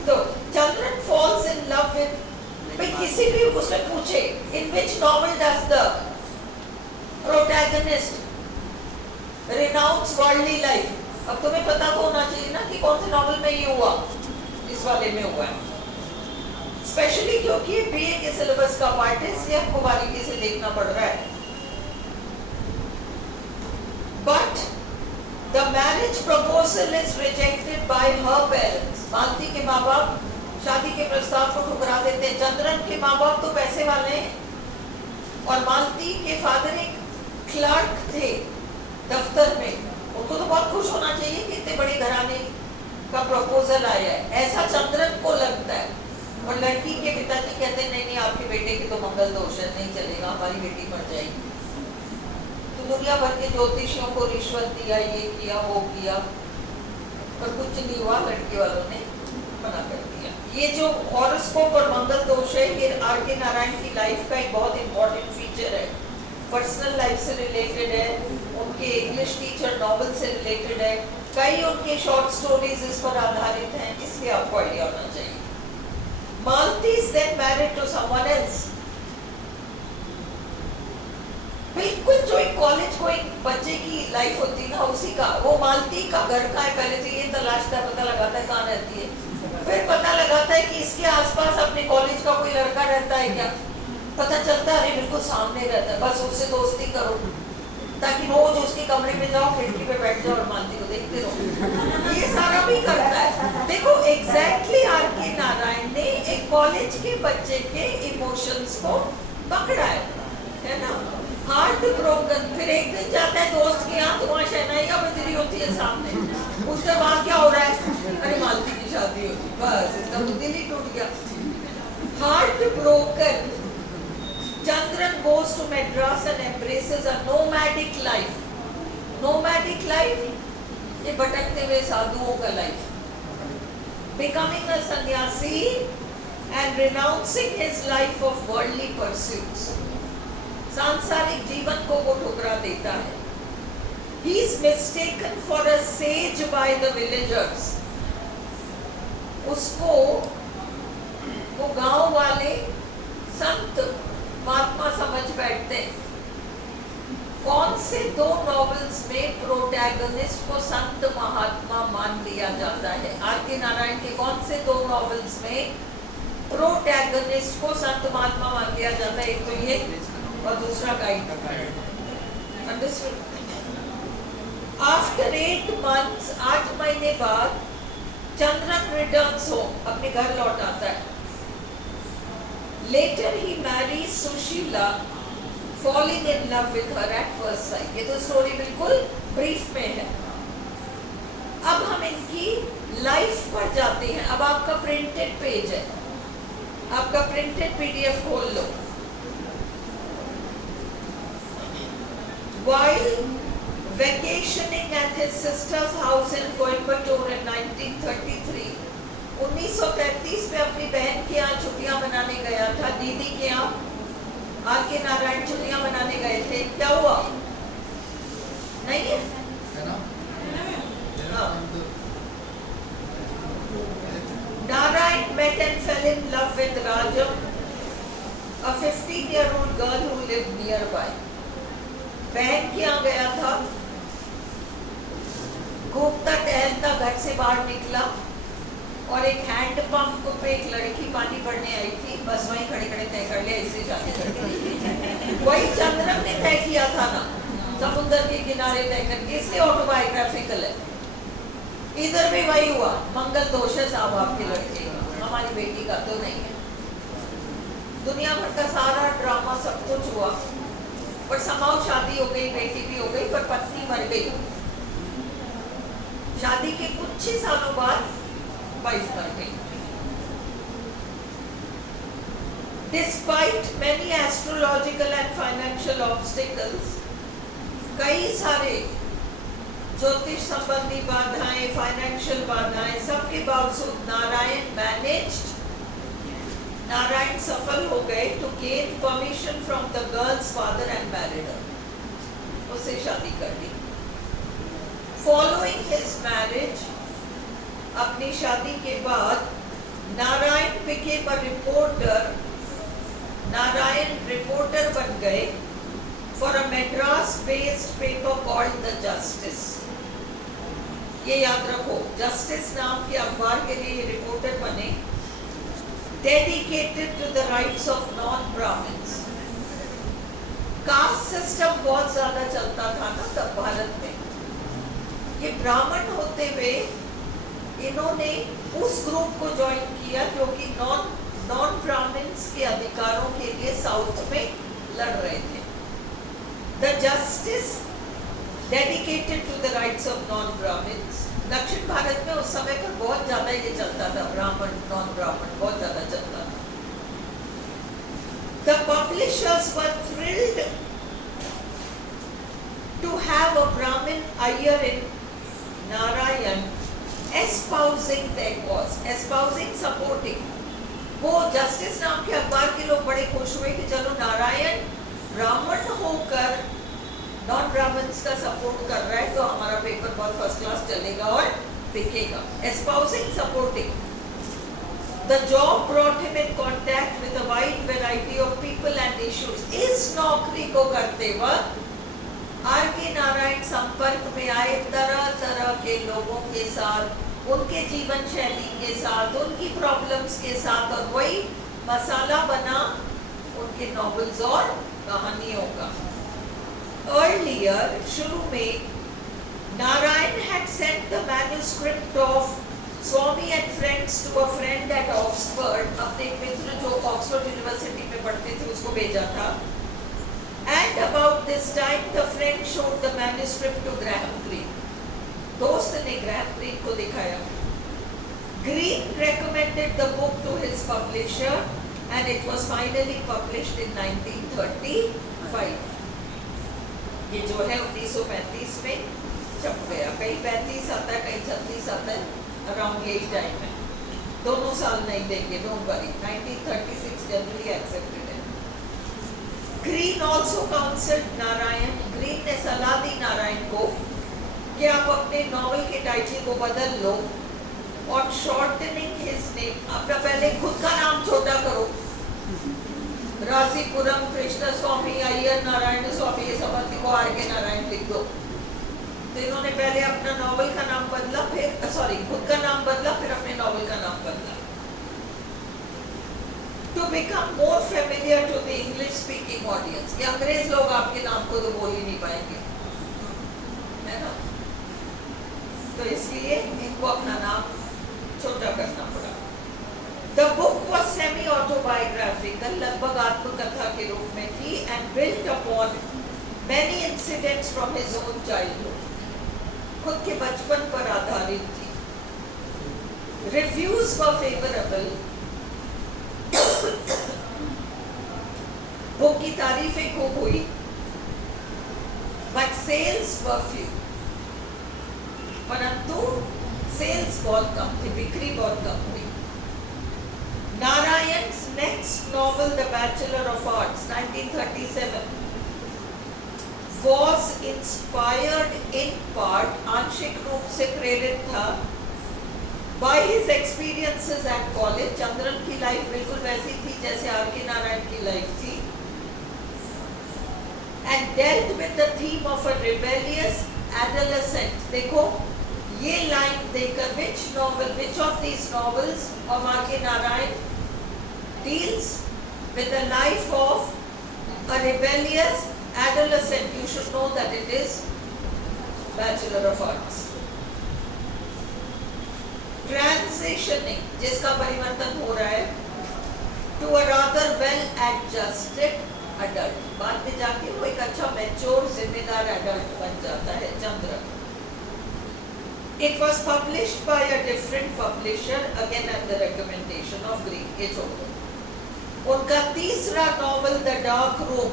तो Chandran falls in love with भाई किसी भी उससे पूछे in which novel does the protagonist renounce worldly life, अब तुम्हें पता तो होना चाहिए ना कि कौन से नॉवल में ये हुआ, इस वाले में हुआ है। स्पेशली क्योंकि बीए के सिलेबस का पार्ट है, इसलिए आपको बारीकी से देखना पड़ रहा है। But the marriage proposal is rejected by her parents. Malati के माँ बाप शादी के प्रस्ताव को ठुकरा देते हैं। चंद्रन के माँ बाप तो पैसे वाले हैं और मालती के फादर एक क्लर्क थे दफ्तर में, उनको तो बहुत खुश होना चाहिए कि इतने बड़े घराने का प्रपोजल आया है, ऐसा चंद्रन को लगता है। और लड़की के पिताजी कहते हैं नहीं नहीं आपके बेटे की तो मंगल दोष है, नहीं चलेगा, हमारी बेटी मर जाएगी। तो दुनिया भर के ज्योतिषियों को रिश्वत दिया, ये किया वो किया, पर कुछ नहीं हुआ, लड़की वालों ने मना कर दिया। ये जो हॉरोस्कोप और मंगल दोष है ये आर के नारायण की लाइफ का एक बहुत इंपॉर्टेंट फीचर है, पर्सनल लाइफ से रिलेटेड है, उनके इंग्लिश टीचर नॉवेल से रिलेटेड है, कई उनके शॉर्ट स्टोरीज इस पर आधारित हैं, इसलिए आपको आइडिया होना चाहिए। Malati is then married to someone else. बिल्कुल जो एक कॉलेज को एक बच्चे की लाइफ होती है ना, उसी का वो मालती का घर का है। पहले तो ये तलाशता है, पता लगाता है कहाँ रहती है, फिर पता लगाता है कि इसके आसपास अपने कॉलेज का कोई लड़का रहता है क्या, पता चलता है अरे बिल्कुल सामने रहता है, बस उससे दोस्ती करो ताकि रोज उसके कमरे में जाओ, खिड़की पे बैठ जाओ और मालती को देखते रहो। ये सारा भी करता है। देखो एग्जैक्टली आर के नारायण ने एक कॉलेज के बच्चे के इमोशंस को पकड़ा है ना, हार्ट ब्रोकन। फिर एक दिन जाता है दोस्त के यहाँ, तो वहाँ शहनाइयाँ बज रही होती है सामने, उसके बाद क्या हो रहा है, अरे मालती की शादी होती, बस इसका तो दिल ही टूट गया, heart broken. Chandran goes to Madras and embraces a nomadic life. Nomadic life, ये भटकते हुए साधुओं का life. Becoming a sannyasi and renouncing his life of worldly pursuits. सांसारिक जीवन को वो ठुकरा देता है। He is mistaken for a sage by the villagers. उसको वो गांव वाले संत महात्मा समझ बैठते हैं। कौन से दो नॉवेल्स में प्रोटैगनिस्ट को संत महात्मा मान लिया जाता है? आर के नारायण के कौन से दो नॉवेल्स में प्रोटैगनिस्ट को संत महात्मा मान लिया जाता है? एक तो ये और दूसरा गाइड। अंडरस्टूड? आफ्टर 8 months, 8 महीने बाद चंद्रन रिटर्न्स होम, अपने घर लौट आता है। Later he marries Sushila, falling in love with her at first sight. ये तो स्टोरी बिल्कुल ब्रीफ में है। अब हम इनकी लाइफ पर जाते हैं। अब आपका प्रिंटेड पेज है, आपका प्रिंटेड पीडीएफ खोल लो। While vacationing at his sister's house in Coimbatore in 1933, 1933 में अपनी बहन के यहाँ छुट्टियां मनाने गया था, दीदी के यहाँ आर के नारायण छुट्टियां मनाने गए थे। क्या हुआ? नहीं है? Narayan met and fell in love with Rajam, a 15-year-old girl who lived nearby. बहन के यहाँ गया था, घूमता टहलता घर से बाहर निकला और एक हैंड पंप पे एक लड़की पानी भरने आई थी, बस वहीं खड़े खड़े तय कर लिया इससे शादी कर दी। वही चंद्रन ने तय किया था ना, समुद्र के किनारे तय करके, इसलिए ऑटोबायोग्राफिकल है। इधर भी वही हुआ, मंगल दोष है साहब आपके लड़के का, हमारी बेटी का तो नहीं है। दुनिया भर का सारा ड्रामा सब कुछ हुआ, पर समाव शादी हो गई, बेटी भी हो गई, पर पत्नी मर गई। शादी के कुछ ही सालों बाद वाइफ मर गई। Despite many astrological and financial obstacles, कई सारे ज्योतिष संबंधी बाधाएं, फाइनेंशियल बाधाएं, सबके बावजूद नारायण सफल हो गए to gain permission from the girl's father and married her. उससे शादी कर दी। Following his marriage, अपनी शादी के बाद Narayan became a reporter Narayan reporter बन गए for a Madras based paper called the justice. ये याद रखो, जस्टिस नाम के अखबार के लिए रिपोर्टर बने, dedicated to the rights of non Brahmans. Caste system बहुत ज्यादा चलता था ना तब भारत में। ये ब्राह्मण होते हुए इन्होंने उस ग्रुप को ज्वाइन किया जो कि नॉन ब्राह्मण्स के अधिकारों के लिए साउथ में लड़ रहे थे। The justice dedicated to the rights of non Brahmans. दक्षिण भारत में उस समय पर बहुत ज्यादा ये चलता था, ब्राह्मण नॉन ब्राह्मण बहुत ज्यादा चलता था। The publishers were thrilled to have a Brahmin Iyer in Narayan espousing their cause, espousing, supporting। वो जस्टिस नाम के अखबार के लोग बड़े खुश हुए कि चलो नारायण ब्राह्मण होकर नॉन ब्राह्मण्स का सपोर्ट कर रहा है तो हमारा पेपर बहुत फर्स्ट क्लास चलेगा और बिकेगा। espousing, supporting। The job brought him in contact with a wide variety of people and issues। इस नौकरी को करते वक्त आर.के. नारायण संपर्क में आए तरह तरह के लोगों के साथ, उनके जीवन शैली के साथ, उनकी प्रॉब्लम्स के साथ, और वही मसाला बना उनके नॉवेल्स और कहानियों का। Earlier, शुरू में Narayan had sent the manuscript of Swami and Friends to a friend at Oxford। अपने एक मित्र जो ऑक्सफोर्ड यूनिवर्सिटी में पढ़ते थे उसको भेजा था। And about this time, the friend showed the manuscript to Graham Greene। दोस्त ने ग्रैहम ग्रीन को दिखाया। Greene recommended the book to his publisher, and it was finally published in 1935। ये जो है 1935 में छप गया। कहीं 35 आता है, कहीं 36 आता है, अराउंड यही टाइम है। दोनों साल नहीं देंगे, डोंट वरी। 1936 जनरली एक्सेप्टेड है। Green also counselled Narayan. Green ने सलाह दी नारायण को कि आप अपने नॉवल के टाइटल को बदल लो और शॉर्टनिंग हिज नेम, अपना पहले खुद का नाम छोटा करो। रासीपुरम, कृष्ण स्वामी, अय्यर नारायण स्वामी, ये सब को आर.के. नारायण लिख दो। तो इन्होंने पहले अपना नॉवल का नाम बदला, फिर खुद का नाम बदला, फिर अपने नॉवल का नाम बदला। To become more familiar to the English speaking audience। ये अंग्रेज लोग आपके नाम को तो बोल ही नहीं पाएंगे, है ना? तो इसलिए इनको अपना नाम छोटा करना पड़ा। The book was semi-autobiographical, लगभग आत्मकथा के रूप में थी, and built upon many incidents from his own childhood। खुद के बचपन पर आधारित थी। Reviews were favorable। बुक की तारीफें खूब हुई, but sales were few। परंतु सेल्स बहुत कम थी, बिक्री बहुत कम हुई। Narayan's next novel, The Bachelor of Arts, 1937, was inspired in part, आंशिक रूप से प्रेरित था, by his experiences at college। Chandran की लाइफ बिल्कुल वैसी थी जैसे आर.के. नारायण की लाइफ थी। And dealt with the theme of a rebellious adolescent। देखो ये लाइन देकर, which of these novels of R K. Narayan deals with the life of a rebellious adolescent? You should know that it is Bachelor of Arts। Transitioning, जिसका परिवर्तन हो रहा है, to a rather well adjusted adult। बाद में जाके वो एक अच्छा मैच्योर जिम्मेदार एडल्ट बन जाता है चंद्र। It was published by a different publisher, again at the recommendation of Greene। ये छोड़ो। उनका तीसरा नॉवल द डार्क रूम,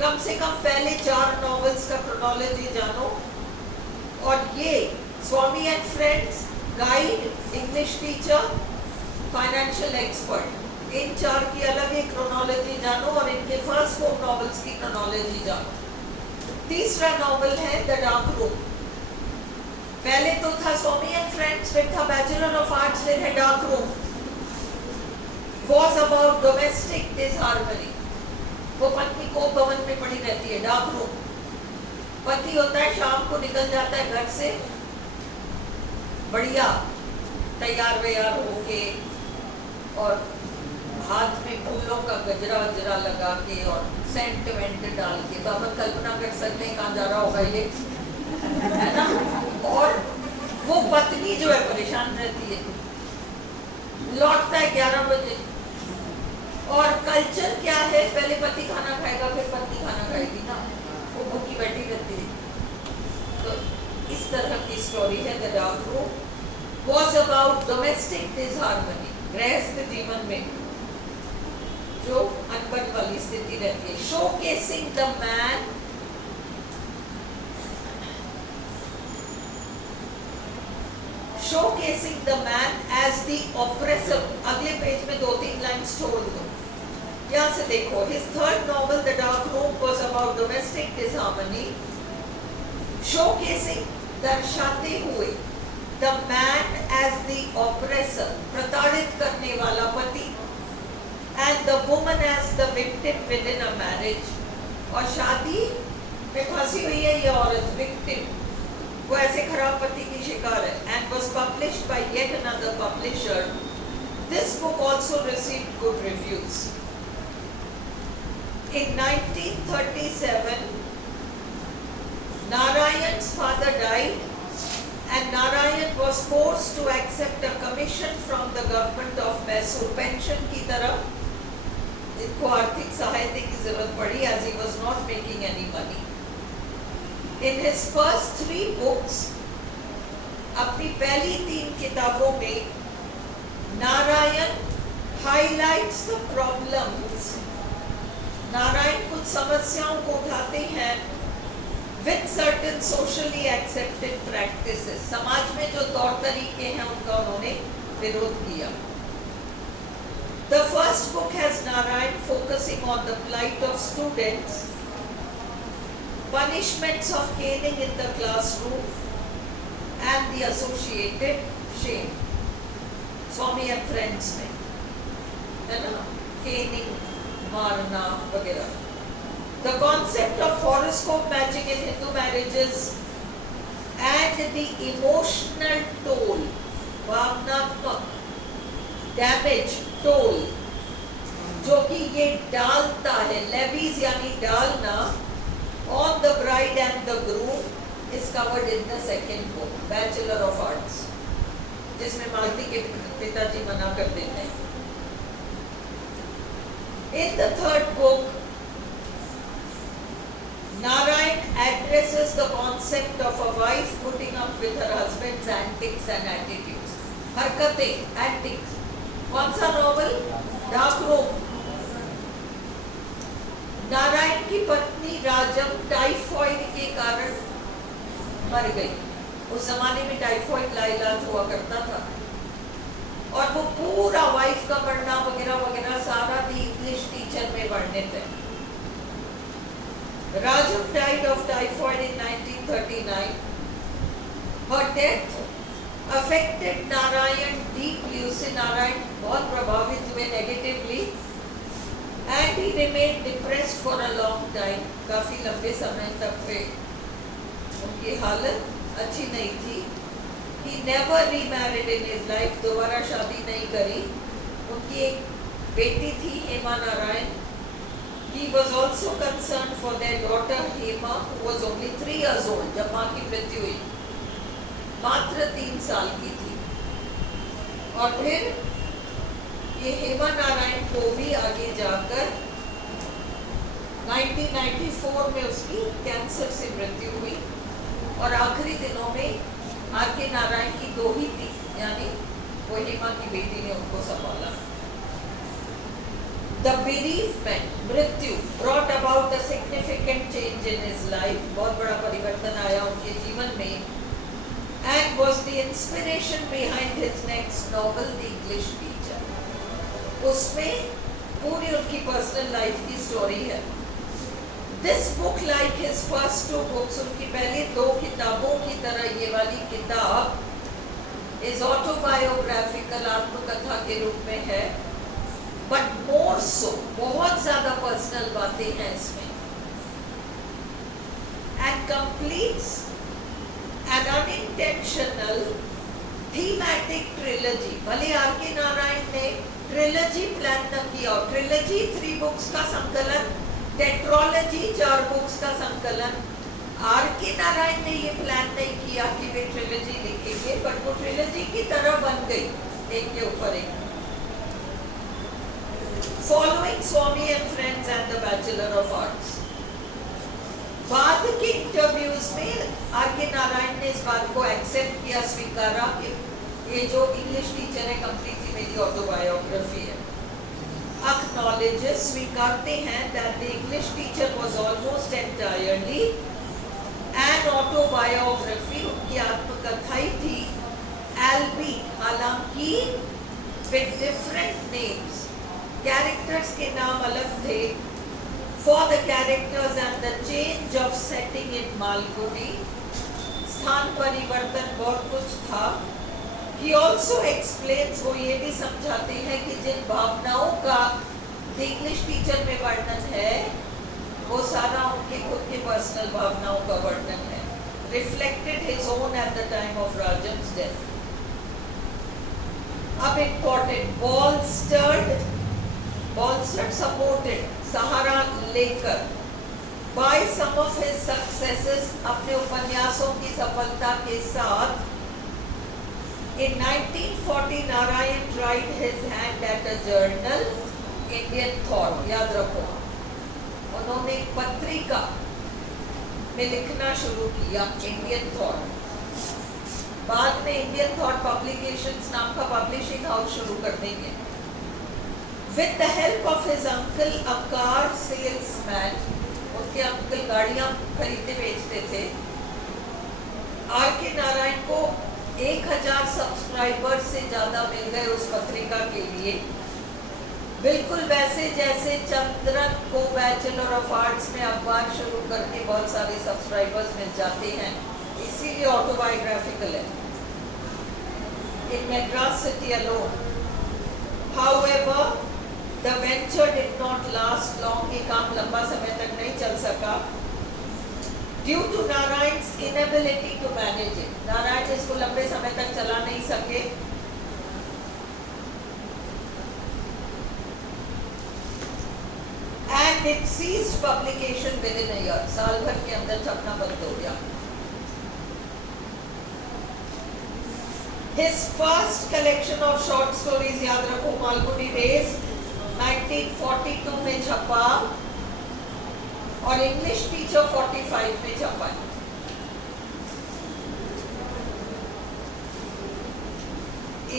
कम से कम पहले 4 नॉवेल्स का क्रोनोलॉजी जानो, और ये Swami and friends, guide, English teacher, financial expert, इन 4 की अलग एक क्रोनोलॉजी जानो और इनके फर्स्ट 4 नॉवेल्स की क्रोनोलॉजी जानो। तीसरा नॉवेल है द डार्क रूम। पहले तो था स्वामी एंड फ्रेंड्स, फिर था बैचलर ऑफ आर्ट्स, फिर है dark room. was about domestic disharmony. वो पत्नी को भवन में पड़ी रहती है, डार्क रूम। पति होता है शाम को निकल जाता है घर से बढ़िया तैयार व्यार होके और हाथ में फूलों का गजरा वजरा लगा के और सेंट वेंट डाल के, तो अपन कल्पना कर सकते हैं कहाँ जा रहा होगा ये, है ना। और वो पत्नी जो है परेशान रहती है, लौटता है 11 बजे। और कल्चर क्या है, पहले पति खाना खाएगा फिर पत्नी खाना खाएगी ना, वो भूखी बैठी रहती है। तो इस तरह की स्टोरी है the dark room. Was about domestic disharmony, गृहस्थ जीवन में जो अनबन वाली स्थिति रहती है। Showcasing the man, showcasing the man as the oppressor। अगले पेज में 2-3 लाइन्स छोड़ दो, यहाँ से देखो। His third novel, The Dark Room, was about domestic disharmony, showcasing, दर्शाते हुए the man as the oppressor, प्रताड़ित करने वाला पति, and the woman as the victim within a marriage। और शादी में फंसी हुई है ये औरत, victim, वो ऐसे खराब पति की शिकार है। And was published by yet another publisher। This book also received good reviews। In 1937, Narayan's father died, and Narayan was forced to accept a commission from the government of Mysore। Pension की तरह इनको आर्थिक सहायता की जरूरत पड़ी, as he was not making any money। In his first 3 books, अपनी पहली 3 किताबों में Narayan highlights the problems, Narayan कुछ समस्याओं को उठाते हैं with certain socially accepted practices। समाज में जो तौर तरीके हैं उनका उन्होंने विरोध किया। The first book has Narayan focusing on the plight of students, punishments of caning in the classroom, and the associated shame। Swami and friends में, है ना, caning, मारना वगैरह। The concept of horoscope matching in Hindu marriages and the emotional toll, भावनात्मक damage, toll, जो कि ये डालता है, levies यानी डालना, on the bride and the groom, is covered in the second book, Bachelor of Arts, जिसमें मालती के पिताजी मना कर देते हैं। In the third book, Narayan addresses the concept of a wife putting up with her husband's antics and attitudes। हरकतें, antics। कौन सा नॉवल? Dark room. नारायण की पत्नी राजम टाइफॉइड के कारण मर गई। उस जमाने में टाइफॉइड लाइलाज हुआ करता था, और वो पूरा वाइफ का मरना वगैरह वगैरह सारा दी इंग्लिश टीचर में वर्णित है। Rajam died of typhoid in 1939। Her death affected Narayan deeply। उससे नारायण बहुत प्रभावित हुए negatively, and he remained depressed for a long time। काफी लंबे समय तक वे उनकी हालत अच्छी नहीं थी। He never remarried in his life। दोबारा शादी नहीं करी। उनकी एक बेटी थी Hema Narayan. He was also concerned for their daughter Hema, who was only 3 years old जब माँ की मृत्यु हुई, मात्र 3 साल की थी। और फिर ये हेमा नारायण को भी आगे जाकर 1994 में उसकी कैंसर से मृत्यु हुई, और आखिरी दिनों में आर.के. नारायण की 2 ही थी, यानी वो हेमा की बेटी ने उनको संभाला। The bereavement, मृत्यु, brought about a significant change in his life। बहुत बड़ा परिवर्तन आया उनके जीवन में, and was the inspiration behind his next novel, The English Teacher। उसमें पूरी उनकी पर्सनल लाइफ की स्टोरी है। This book, like his first 2 books, उनकी पहली 2 किताबों की तरह ये वाली किताब is autobiographical, आत्मकथा के रूप में है। बट मोर सो बहुत ज्यादा पर्सनल बातें हैं इसमें, and completes an unintentional thematic trilogy. भले आर के नारायण ने ट्रिलॉजी प्लान न किया, ट्रिलॉजी 3 बुक्स का संकलन, टेट्रोलॉजी 4 बुक्स का संकलन, आर के नारायण ने ये प्लान नहीं किया कि वे ट्रिलॉजी लिखेंगे, बट वो ट्रिलॉजी की तरह बन गई, एक के ऊपर एक। Following Swami and friends and the bachelor of arts. बाद के इंटरव्यूज में आर के नारायण ने इस बात को एक्सेप्ट किया, स्वीकारा कि ये जो इंग्लिश टीचर है कंप्लीटली मेरी ऑटोबायोग्राफी है। Acknowledges, स्वीकारते हैं that the English teacher was almost entirely an autobiography, उनकी आत्मकथा ही थी, albeit हालांकि with different names, characters के नाम अलग थे, for the characters and the change of setting in Malgudi, स्थान परिवर्तन बहुत कुछ था। He also explains, वो ये भी समझाते हैं कि जिन भावनाओं का इंग्लिश टीचर में वर्णन है वो सारा उनके खुद के पर्सनल भावनाओं का वर्णन है, reflected his own at the time of Rajan's death। अब important, bolstered supported, सहारा लेकर by some of his successes, अपने उपन्यासों की सफलता के साथ, in 1940 Narayan tried his hand at a journal, Indian Thought, याद रखो, उन्होंने एक पत्रिका में लिखना शुरू किया, इंडियन थॉट। बाद में इंडियन थॉट पब्लिकेशंस नाम का पब्लिशिंग हाउस शुरू कर देंगे। With the help of his uncle, a car salesman, उनके अंकल गाड़ियां खरीदते बेचते थे। आर के नारायण को 1000 सब्सक्राइबर्स से ज्यादा मिल गए उस पत्रिका के लिए, बिल्कुल वैसे जैसे चंद्रन को बैचलर ऑफ आर्ट्स में अखबार शुरू करके बहुत सारे सब्सक्राइबर्स मिल जाते हैं, इसीलिए ऑटोबायोग्राफिकल है। In Madras city alone, however, the venture did not last long, ये काम लंबा समय तक नहीं चल सका, due to Narayan's inability to manage it। Narayan इसको लंबे समय तक चला नहीं सके। And it ceased publication within a year, साल भर के अंदर छपना बंद हो गया। His first collection of short stories, याद रखो, मालगुडी डेज 1942 में छपा और इंग्लिश टीचर 45 में छपा।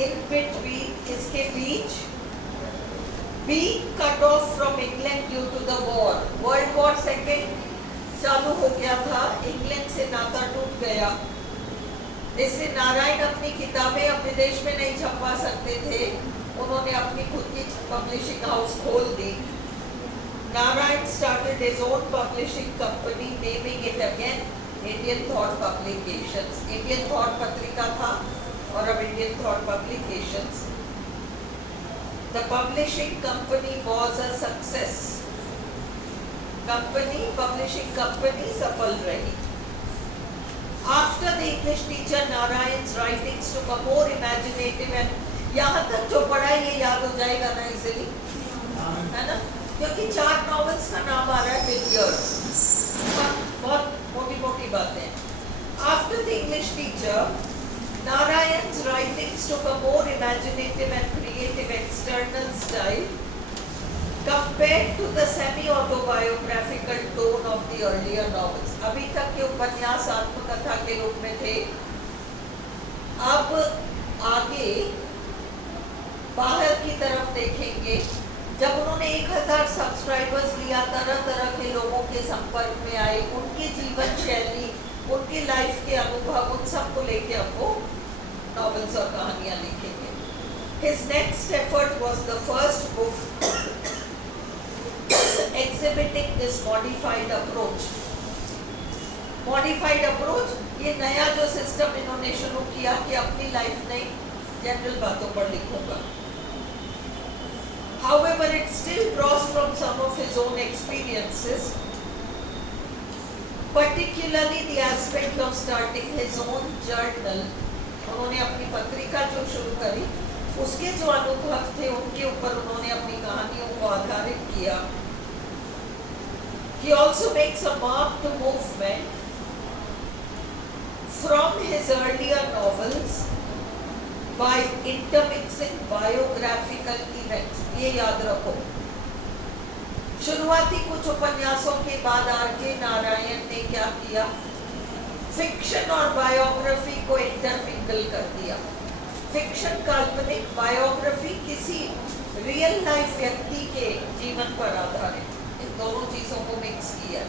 In between, इसके बीच, being cut off from England due to the war, World War II चालू हो गया था, इंग्लैंड से नाता टूट गया, इसलिए नारायण अपनी किताबें अब विदेश में नहीं छपवा सकते थे, उन्होंने अपनी खुद की पब्लिशिंग हाउस खोल दी। Narayan started his own publishing company, naming it again Indian Thought Publications। Indian Thought पत्रिका था और अब Indian Thought Publications। The publishing company was a success। publishing company सफल रही। After the English teacher, Narayan's writings took a more imaginative and, यहाँ तक जो पढ़ा है ये याद हो जाएगा ना इजीली, है ना, क्योंकि 4 नॉवेल्स का नाम आ रहा है with years, बहुत मोटी बातें। After the English teacher, Narayan's writings took a more imaginative and creative external style compared to the semi-autobiographical tone of the earlier novels। अभी तक के उपन्यास आत्मकथा के रूप में थे, अब आगे बाहर की तरफ देखेंगे। जब उन्होंने 1000 सब्सक्राइबर्स लिया, तरह तरह के लोगों के संपर्क में आए, उनके जीवन शैली, उनके लाइफ के अनुभव, उन सबको लेके अब वो नॉवेल्स और कहानियां लिखेंगे। His next effort was the first book exhibiting this modified approach। modified approach, ये नया जो सिस्टम इन्होंने शुरू किया कि अपनी लाइफ नहीं, जनरल बातों पर लिखूंगा। However, it still draws from some of his own experiences, particularly the aspect of starting his own journal. उन्होंने अपनी पत्रिका जो शुरू करी, उसके जो अनुभव थे उनके ऊपर उन्होंने अपनी कहानियों को आधारित किया. He also makes a marked movement from his earlier novels by intermixing biographical events. ये याद रखो. शुरुआती कुछ उपन्यासों के बाद आर.के. नारायण ने क्या किया? फिक्शन और बायोग्राफी को इंटरमिंगल कर दिया. फिक्शन काल्पनिक, बायोग्राफी किसी रियल लाइफ व्यक्ति के जीवन पर आधारित, इन दोनों चीजों को मिक्स किया.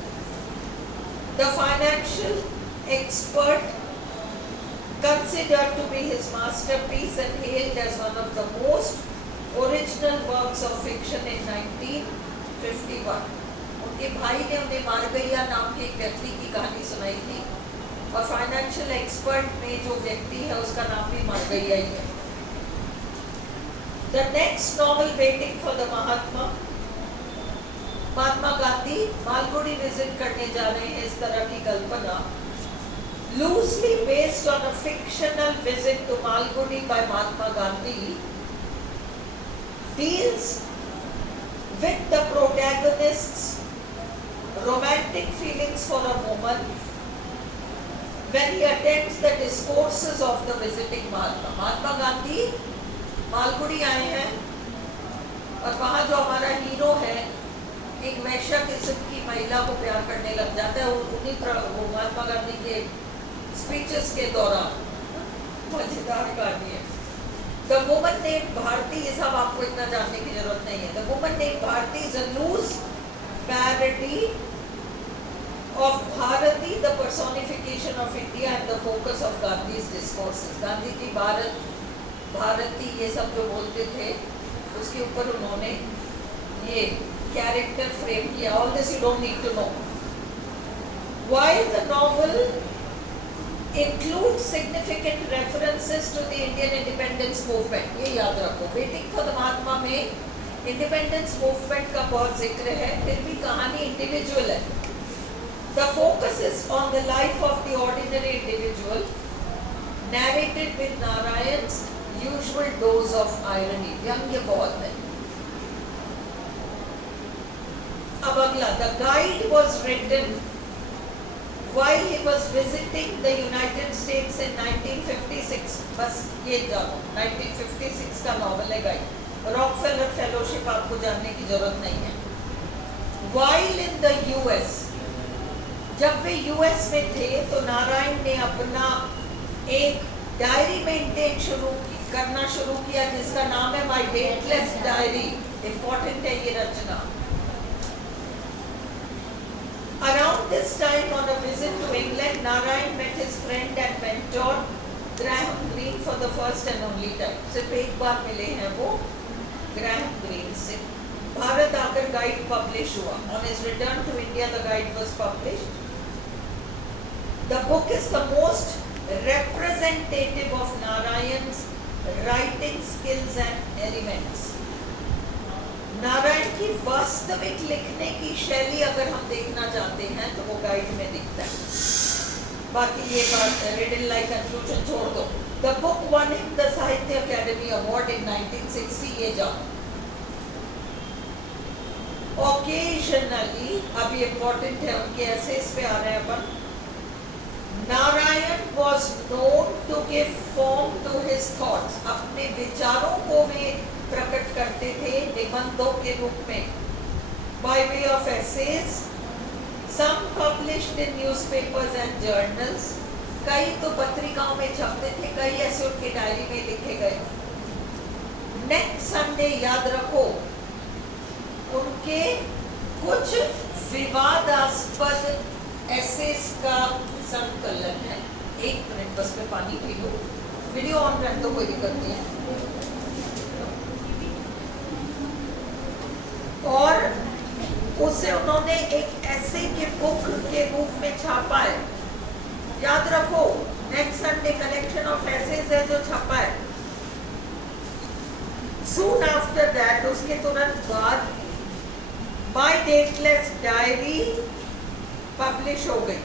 The financial expert, considered to be his masterpiece and hailed as one of the most original works of fiction in 1951. उनके भाई ने उन्हें मारगैया नाम के एक व्यक्ति की कहानी सुनाई थी, और फाइनेंशियल एक्सपर्ट में जो व्यक्ति है उसका नाम भी मारगैया ही है. The next novel, Waiting for the Mahatma, Mahatma Gandhi Malgudi visit करने जा रहे हैं, इस तरह की कल्पना, loosely based on a fictional visit to Malgudi by Mahatma Gandhi, deals with the protagonist's romantic feelings for a woman when he attends the discourses of the visiting Mahatma. Mahatma Gandhi Malgudi आए हैं और वहाँ जो हमारा hero है एक वैश्य किस्म की महिला को प्यार करने लग जाता है. उन्हीं वो महात्मा गांधी के स्पीचेस के दौरान. मजेदार कहानी है. द वुमन नेम्ड भारती, ये सब आपको इतना जानने की जरूरत नहीं है. The woman named Bharati is a loose parody of Bharati, the personification of India and the focus of Gandhi's discourses. Gandhi ji Bharat, Bharati ये सब जो बोलते थे उसके ऊपर उन्होंने ये कैरेक्टर फ्रेम किया. All this you don't need to know. While the novel includes significant references to the Indian independence movement, ये याद रखो. Waiting for the Mahatma में independence movement का बहुत जिक्र है, फिर भी कहानी इंडिविजुअल है. The focus is on the life of the ordinary individual, narrated with Narayan's usual dose of irony. व्यंग्य बहुत है. अब अगला, the guide was written while he was visiting the United States in 1956. बस ये जानो, 1956 का नॉवल है गाइड. रॉकफेलर फेलोशिप आपको जानने की जरूरत नहीं है. While in the US, जब वे यूएस में थे तो नारायण ने अपना एक डायरी मेंटेन करना शुरू किया जिसका नाम है माई डेटलेस डायरी. इंपॉर्टेंट है ये रचना. Around this time, on a visit to England, Narayan met his friend and mentor Graham Greene for the first and only time. सिर्फ एक बार मिले हैं वो ग्रैहम ग्रीन से. भारत आकर गाइड पब्लिश हुआ. On his return to India, the guide was published. The book is the most representative of Narayan's writing skills and elements. Narayan की वास्तविक लिखने की शैली अगर हम देखना चाहते हैं तो वो गाइड में दिखता है. बाकी ये बात रिडल लाइक कंक्लूजन छोड़ दो. The book one him the साहित्य अकेडमी अवार्ड इन 1960. ये जाओ. ओकेजनली, अभी इम्पोर्टेंट है उनके एसेस पे आ रहे हैं अपन. Narayan was known to give form to his thoughts. अपने विचारों को वे प्रकट करते थे निबंधों के रूप में. By way of essays, some published in newspapers and journals. कई तो पत्रिकाओं में छपते थे, कई ऐसे उनके डायरी में लिखे गए. नेक्स्ट संडे, याद रखो, उनके कुछ विवादास्पद एसेस का संकलन है. एक मिनट बस मैं पानी पी लूं. वीडियो ऑन रख दो, कोई दिक्कत नहीं है. और उसे उन्होंने एक ऐसे के बुक के रूप में छापा है. याद रखो, next Sunday collection of essays है जो छपा है. Soon after that, एंड उसके तुरंत बाद माय डेटलेस डायरी पब्लिश हो गई।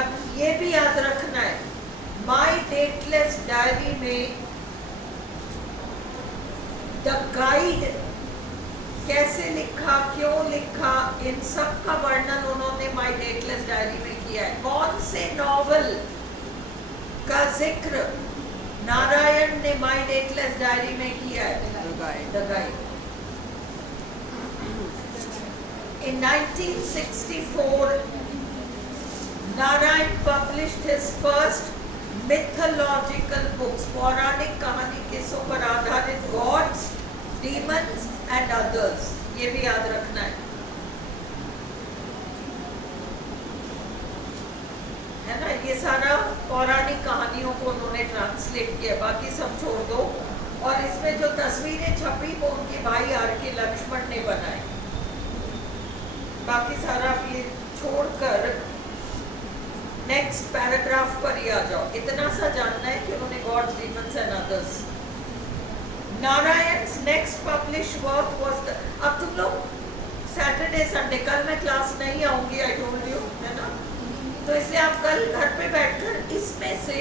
अब ये भी याद रखना है, माय डेटलेस डायरी में द गाइड कैसे लिखा, क्यों लिखा, इन सब का वर्णन उन्होंने माय डेटलेस डायरी में किया है। कौन से नॉवल का जिक्र नारायण ने माय डेटलेस डायरी में किया है? The guide. In 1964, Narayan published his first mythological books, पौराणिक कहानी किस्सों पर आधारित, gods, demons and others। ये भी याद रखना है ना। ये सारा पौराणिक कहानियों को उन्होंने ट्रांसलेट किया, बाकी सब छोड़ दो। और इसमें जो तस्वीरें छपी वो उनके भाई आर के लक्ष्मण ने बनाई। बाकी सारा ये छोड़कर नेक्स्ट पैराग्राफ पर ही आ जाओ। इतना सा जानना है कि उन्होंने gods, demons and others. Narayan's next publish work was the, अब तुम लोग सैटरडे संडे, कल मैं क्लास नहीं आऊंगी, आई टोल्ड यू, है ना। तो इसलिए आप कल घर पे बैठकर इसमें से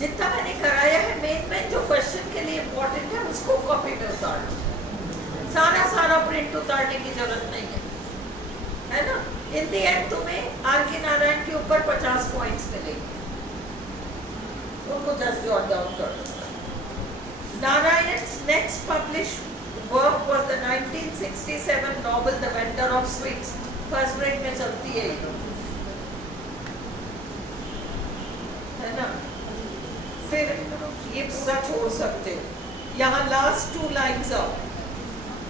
जितना मैंने कराया है, मेन जो क्वेश्चन के लिए इम्पोर्टेंट है उसको कॉपी में उतार लो। सारा प्रिंट उतारने की जरूरत नहीं है ना। इन दी एंड तुम्हें आर के नारायण के ऊपर 50 पॉइंट्स मिलेंगे, उनको जस्ट जॉट डाउन कर दो। Narayan's next publish work was the 1967 novel the vendor of sweets. First grade में चलती है ना। फिर ये पूरा छोड़ सकते हो, यहाँ लास्ट 2 लाइन्स आओ।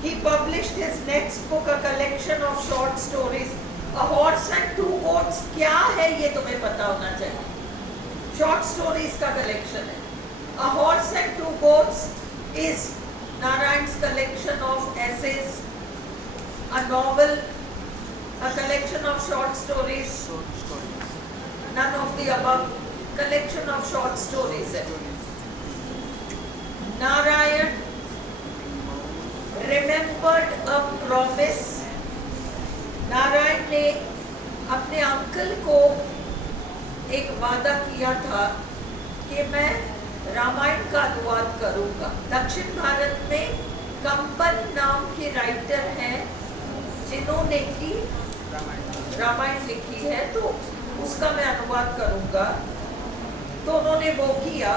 He published his next book, a collection of short stories. A horse and 2 goats क्या है ये तुम्हें पता होना चाहिए। Short stories का collection है। A horse and 2 goats is Narayan's collection of essays, a novel, a collection of short stories, none of the above, collection of short stories है। Narayan remembered a promise। Narayan ने अपने uncle को एक वादा किया था कि मैं रामायण का अनुवाद करूंगा। दक्षिण भारत में कंपन नाम के राइटर हैं जिन्होंने की रामायण लिखी है, तो उसका मैं अनुवाद करूंगा। तो उन्होंने वो किया।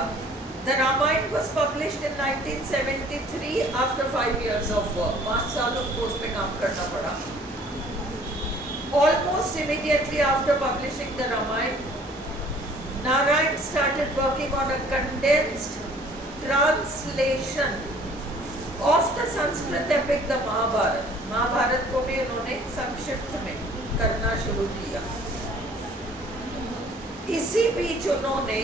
The Ramayana was published in 1973 after 5 years of work। 5 सालों को उस पे काम करना पड़ा। Almost immediately after publishing the Ramayana, Narayan started working on a condensed translation of the Sanskrit epic the Mahabharata। Mahabharat को भी उन्होंने संक्षिप्त में करना शुरू किया। इसी बीच उन्होंने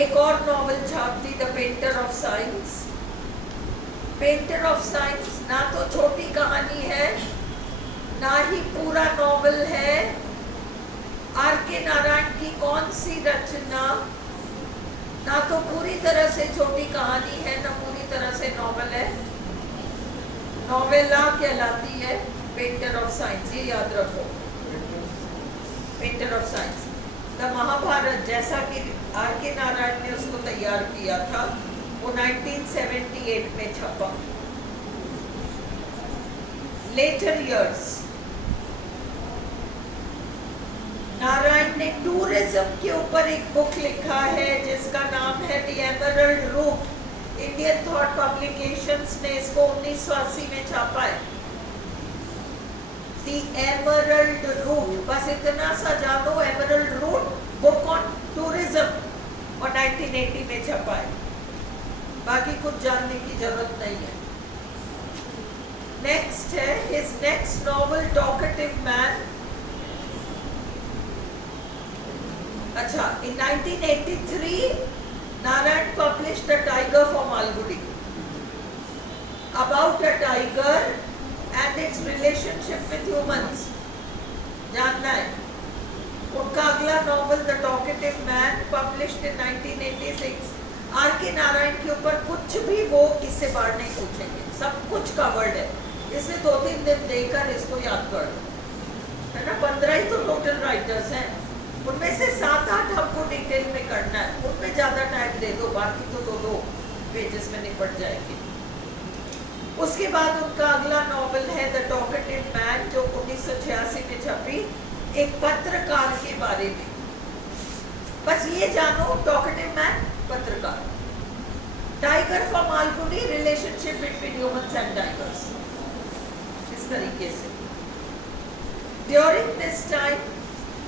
एक और नॉवल छाप दी, the painter of science. Painter of science ना तो छोटी कहानी है, ना ही पूरा नॉवल है। आर के नारायण की कौन सी रचना ना तो पूरी तरह से छोटी कहानी है, ना पूरी तरह से नॉवल है। नॉवेला कहलाती है पेंटर ऑफ साइंस, ये याद रखो। Painter of science. The Mahabharata जैसा कि आर के नारायण ने उसको तैयार किया था, वो 1978 में छपा। लेटर इयर्स नारायण ने टूरिज्म के ऊपर एक बुक लिखा है जिसका नाम है the emerald route. Indian Thought Publications ने इसको 1980 में छापा है। द एमरल्ड रूट, बस इतना सा जानो, emerald route book on tourism, और 1980 में छपा है। बाकी कुछ जानने की जरूरत नहीं है। नेक्स्ट है his next novel talkative man. अच्छा, in 1983 Narayan published a tiger for Malgudi, about a tiger and its relationship with humans। जानना है। उनका अगला novel the talkative man, published in 1986, R के नारायण के ऊपर कुछ भी वो इससे बाहर नहीं पूछेंगे, सब कुछ कवर्ड है। इसलिए 2-3 दिन देकर इसको याद कर लो, है ना। 15 ही तो टोटल राइटर्स हैं, उनमें से 7-8 हमको डिटेल में करना है, उनमें ज़्यादा टाइम दे दो, बाकी तो 2-2 पेजेस में निपट जाएगी। उसके बाद उनका अगला नॉवल है द टॉकेटिव मैन, जो 1986 में छपी, एक पत्रकार के बारे में। बस ये जानो, टॉकेटिव मैन पत्रकार। Tiger for Malgudi, relationship between humans and tigers, इस तरीके से। During this time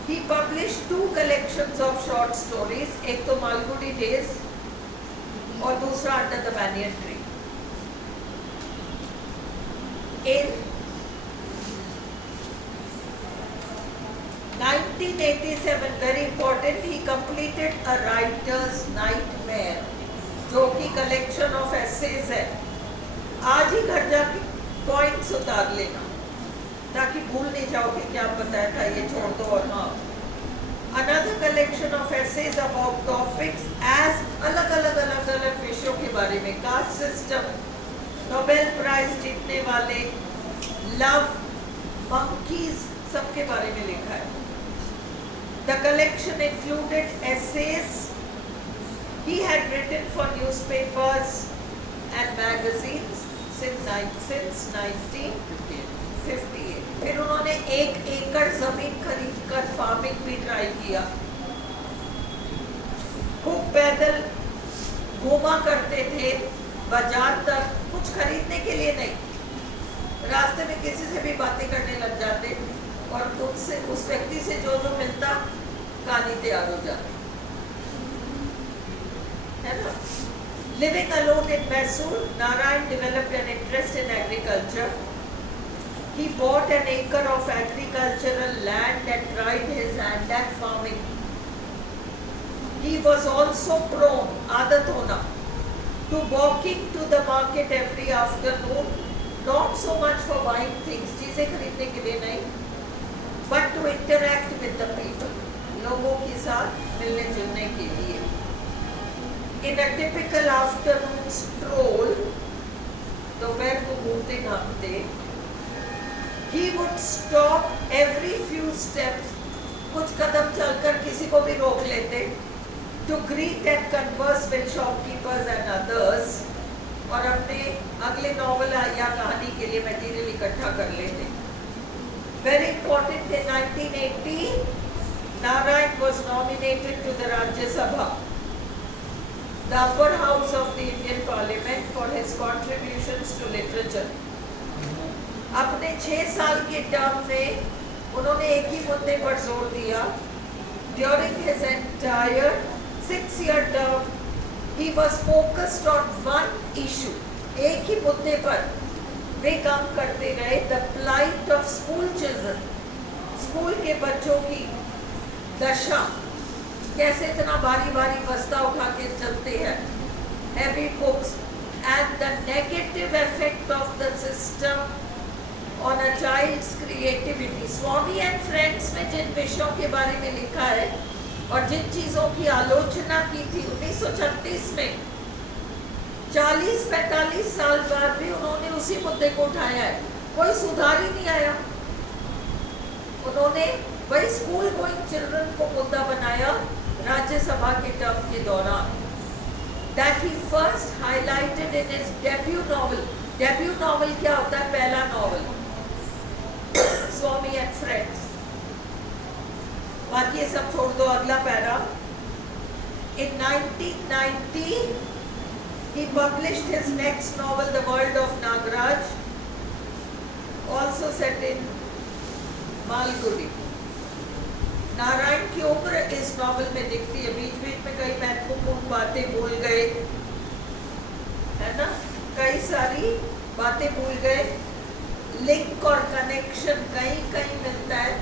he published 2 collections of short stories, एक तो मालगुडी डेज और दूसरा under the banyan tree. In 1987, very important, he completed a writer's nightmare, जो कि कलेक्शन ऑफ एसेज है। आज ही घर जाके पॉइंट्स उतार लेना, ताकि भूल नहीं जाओगे कि आप बताया था, ये छोड़ दो। और हाँ, another collection of essays about topics as अलग-अलग विषयों के बारे में, कास्ट सिस्टम, नोबेल प्राइज जीतने वाले, लव, मंकीज, सबके बारे में लिखा है। The collection included essays he had written for newspapers and magazines since 1958। फिर उन्होंने 1 एकड़ जमीन खरीद कर फार्मिंग भी ट्राई किया। खूब पैदल घूमा करते थे बाजार तक, कुछ खरीदने के लिए नहीं, रास्ते में किसी से भी बातें करने लग जाते और उनसे, उस व्यक्ति से जो मिलता, कहानी तैयार हो जाती, है ना। Living alone in Mysore, Narayan developed an interest in agriculture. He bought an acre of agricultural land and tried his hand at farming. He was also prone, आदत होना, to walking to the market every afternoon, not so much for buying things, चीजें खरीदने के लिए नहीं, but to interact with the people, लोगों के साथ मिलने जुलने के लिए। In a typical afternoon stroll, दोपहर को घूमते घामते, he would stop every few steps, कुछ कदम चलकर किसी को भी रोक लेते, to greet and converse with shopkeepers and others, और अपने अगले नॉवल या कहानी के लिए मटेरियल इकट्ठा कर लेते। Very important, in 1980, Narayan was nominated to the Rajya Sabha, the upper house of the Indian Parliament, for his contributions to literature. अपने 6 साल के टर्म में उन्होंने एक ही मुद्दे पर जोर दिया। During his entire 6-year term, he was focused on one issue, एक ही मुद्दे पर वे काम करते रहे, the plight of school children, school के बच्चों की दशा, कैसे इतना भारी भारी बस्ता उठा के चलते हैं, heavy books, and the negative effect of the system on a child's creativity. Swami and friends में जिन विषयों के बारे में लिखा है और जिन चीज़ों की आलोचना की थी 1936 में, 40-45 साल बाद भी उन्होंने उसी मुद्दे को उठाया है, कोई सुधार ही नहीं आया। उन्होंने वही स्कूल गोइंग चिल्ड्रन को मुद्दा बनाया राज्यसभा के टर्म के दौरान। That he first highlighted in his debut novel. Debut novel क्या होता है? पहला नॉवल, स्वामी एंड फ्रेंड्स। बाकी ये सब छोड़ दो, अगला para. In 1990, he published his next novel, The World of Nagraj, also set in Malgudi. Narayan की उम्र इस नॉवल में दिखती है, बीच बीच में कई महत्वपूर्ण बातें भूल गए, है ना, कई सारी बातें भूल गए, लिंक और कनेक्शन कहीं कहीं मिलता है,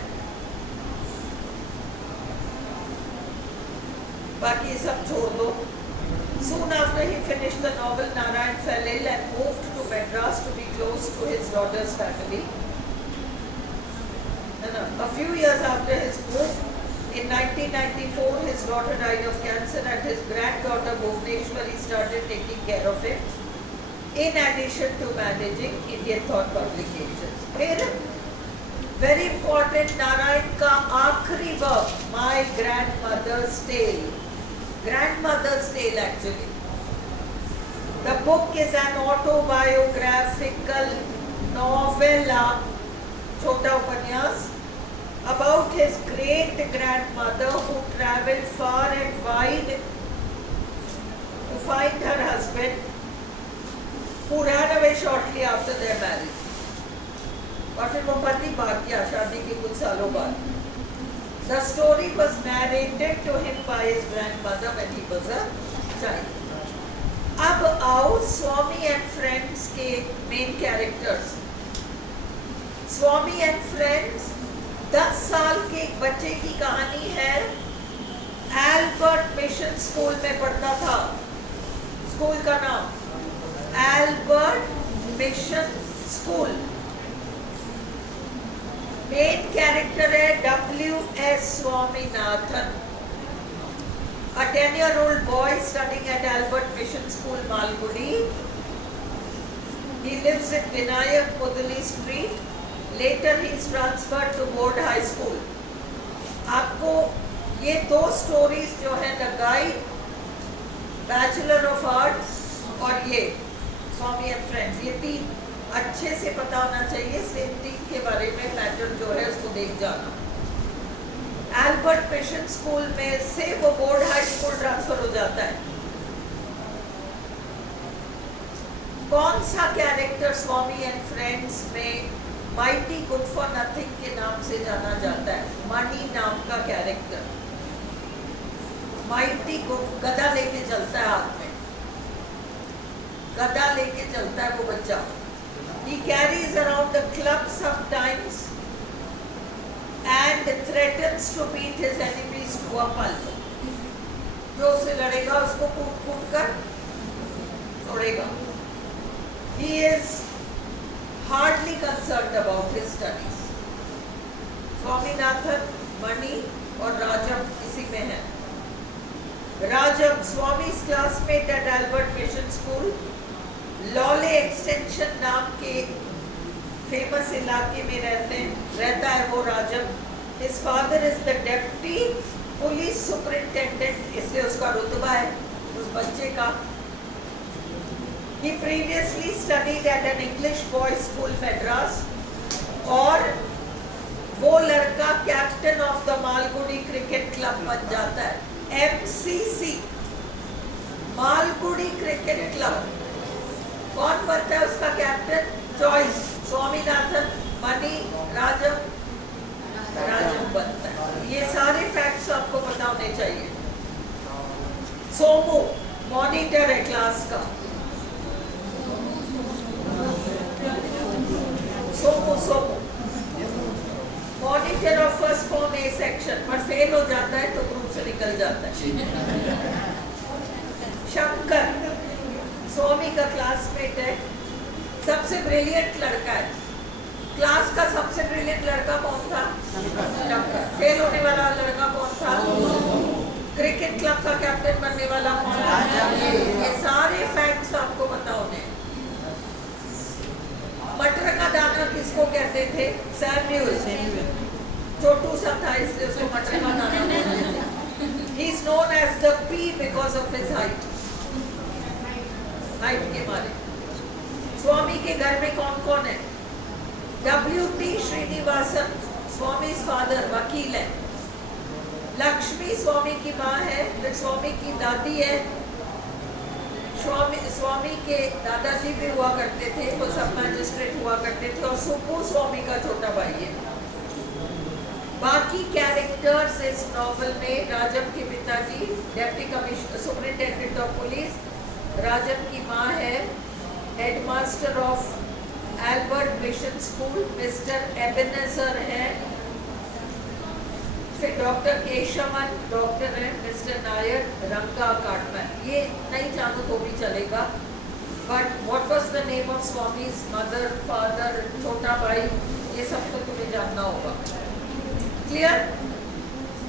बाकी सब छोड़ दो। Soon after he finished the novel, Narayan fell ill and moved to Madras to be close to his daughter's family. A few years after his move, in 1994, his daughter died of cancer and his granddaughter Bhuvaneshwari started taking care of him in addition to managing Indian thought publications. फिर very important Narayan का आखिरी work My Grandmother's Tale. Grandmother's Tale actually. The book is an autobiographical novella, छोटा उपन्यास, about his great grandmother who travelled far and wide to find her husband, who ran away shortly after their marriage. और फिर वो पति भाग गया शादी के कुछ सालों बाद. The story was narrated to him by his grandmother when he was a child. अब आओ स्वामी एंड फ्रेंड्स के main characters. Swami and friends 10 साल के एक बच्चे की कहानी है. एल्बर्ट मिशन स्कूल में पढ़ता था. स्कूल का नाम Albert Mission school. Main character है W.S. Swaminathan, a 10-year-old boy studying at Albert Mission School, Malgudi. He lives in Vinayak Mudali Street. Later he is transferred to Board High School. आपको ये दो stories जो है the guide, bachelor of arts और ये Swami and friends, ये तीन अच्छे से पता होना चाहिए. सेम तीन के बारे में पैटर्न जो है उसको देख जाना. एल्बर्ट मिशन स्कूल में से वो बोर्ड हाई स्कूल ट्रांसफर हो जाता है. कौन सा कैरेक्टर स्वामी एंड फ्रेंड्स में माइटी गुड फॉर नथिंग के नाम से जाना जाता है? मनी नाम का कैरेक्टर. माइटी गुड, गदा लेके चलता है हाथ में, गदा लेके चलता है वो बच्चा. He carries around the club sometimes and threatens to beat his enemies to a pulp. जो उसे लड़ेगा उसको कूट कूट कर तोड़ेगा. He is hardly concerned about his studies. Swaminathan, मणि और राजम इसी में है. Rajam Swami's classmate at Albert Mission School. Lawley extension नाम के फेमस इलाके में रहता है वो राजम. His father is the deputy police superintendent, इसलिए उसका रुतबा है उस बच्चे का. He previously studied at an English boys school, Madras, और वो लड़का captain of the Malgudi cricket club बन जाता है. MCC, Malgudi cricket club. कौन बनता है उसका कैप्टन? चॉइस स्वामीनाथन, मणि, राजम बनता है. ये सारे फैक्ट्स आपको पता होने चाहिए. सोमू मॉनिटर है क्लास का. Somu monitor of first form A section, पर फेल हो जाता है तो ग्रुप से निकल जाता है. शंकर स्वामी का क्लासमेट है. सबसे ब्रिलियंट लड़का है. क्लास का सबसे ब्रिलियंट लड़का कौन था? शंकर. फेल होने वाला लड़का कौन था? क्रिकेट क्लब का कैप्टन बनने वाला कौन था? ये सारे फैक्ट्स आपको पता होने. मटर का दाना किसको कहते थे? सैम्यूल. छोटू सा था इसलिए उसको मटर का दाना. He is known as the P because of his height. Height के मारे. स्वामी के घर में कौन कौन है? W.T. श्रीनिवासन स्वामी फादर वकील है. लक्ष्मी स्वामी की माँ है. फिर स्वामी की दादी है. स्वामी के दादाजी भी हुआ करते थे, वो सब मैजिस्ट्रेट हुआ करते थे. और सुप्पू स्वामी का छोटा भाई है. बाकी कैरेक्टर्स इस नॉवल में राजम के पिताजी deputy commissioner superintendent of police. Rajam की माँ है headmaster of Albert Mission school mister Ebenezer है. फिर डॉक्टर केशवन डॉक्टर है. Mister Nair Ranga cartman. ये नहीं जानो तो भी चलेगा, but what was the name of Swami's mother, father, छोटा भाई, ये सब तो तुम्हें जानना होगा. क्लियर?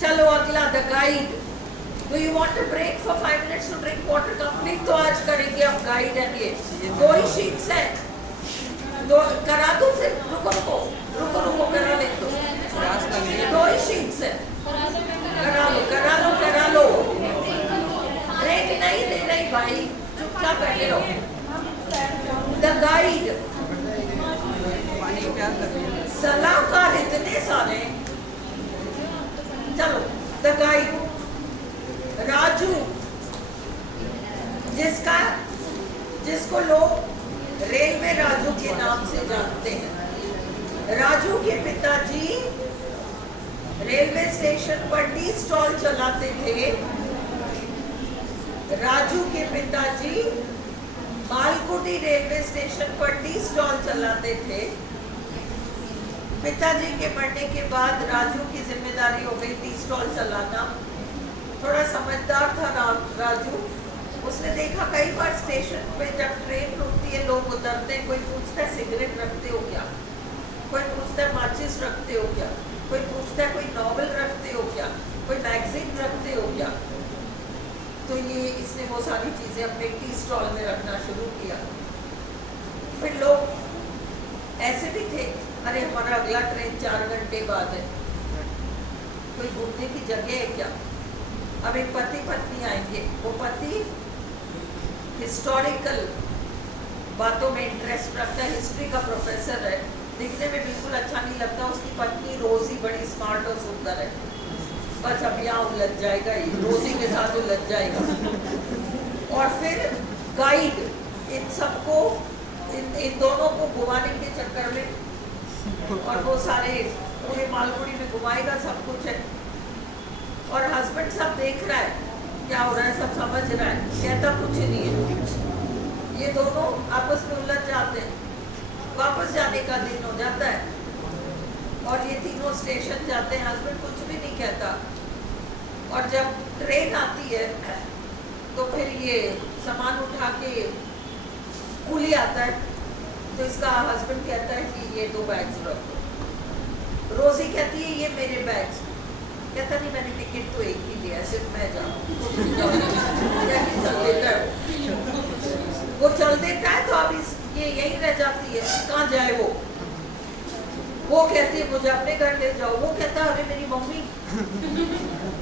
चलो अगला the guide. Do you want a break for 5 minutes to drink water? Complete तो आज करेंगे हम गाइड एंड ये 2 ही शीट्स है, दो करा दो, फिर रुको करा ले दो, 2 ही शीट्स है, करा लो। ब्रेक नहीं दे रही भाई, चुपचाप बैठे रहो। द गाइड, सलाहकार इतने सारे। चलो द गाइड राजू, जिसको लोग रेलवे राजू के नाम से जानते हैं। राजू के पिताजी रेलवे स्टेशन पर टी स्टॉल चलाते थे। राजू के पिताजी मालगुडी रेलवे स्टेशन पर टी स्टॉल चलाते थे। पिताजी के मरने के बाद राजू की जिम्मेदारी हो गई टी स्टॉल चलाना। थोड़ा समझदार था राजू, उसने देखा कई बार स्टेशन पे जब ट्रेन रुकती है लोग उतरते हैं, कोई पूछता है सिगरेट रखते हो क्या, कोई पूछता है माचिस रखते हो क्या, कोई पूछता है कोई नॉवेल रखते हो क्या, कोई मैगजीन रखते हो क्या। तो ये इसने वो सारी चीजें अपने टी स्टॉल में रखना शुरू किया। फिर लोग ऐसे भी थे, अरे हमारा अगला ट्रेन 4 घंटे बाद है, कोई घूमने की जगह है क्या। अब एक पति पत्नी आएंगे, वो पति हिस्टोरिकल बातों में इंटरेस्ट रखता है, हिस्ट्री का प्रोफेसर है, दिखने में बिल्कुल अच्छा नहीं लगता। उसकी पत्नी रोजी बड़ी स्मार्ट और सुंदर है, बस अब यहाँ उलझ जाएगा, ये रोजी के साथ उलझ जाएगा। और फिर गाइड इन सबको, इन दोनों को घुमाने के चक्कर में, और वो सारे पूरे मालगुडी में घुमाएगा, सब कुछ है। और हस्बैंड सब देख रहा है क्या हो रहा है, सब समझ रहा है, कहता कुछ नहीं है। ये दोनों आपस में उलझ जाते हैं। वापस जाने का दिन हो जाता है और ये तीनों स्टेशन जाते हैं, हस्बैंड कुछ भी नहीं कहता। और जब ट्रेन आती है तो फिर ये सामान उठा के कुली आता है, तो इसका हस्बैंड कहता है कि ये 2 बैग्स रख दो। रोजी कहती है ये मेरे बैग्स। कहता नहीं, मैंने टिकट तो एक ही लिया, सिर्फ मैं जाऊँ। चल देता है वो चल देता है, तो अब ये यही रह जाती है, कहाँ जाए वो कहती है मुझे अपने घर ले जाओ। वो कहता है अरे मेरी मम्मी,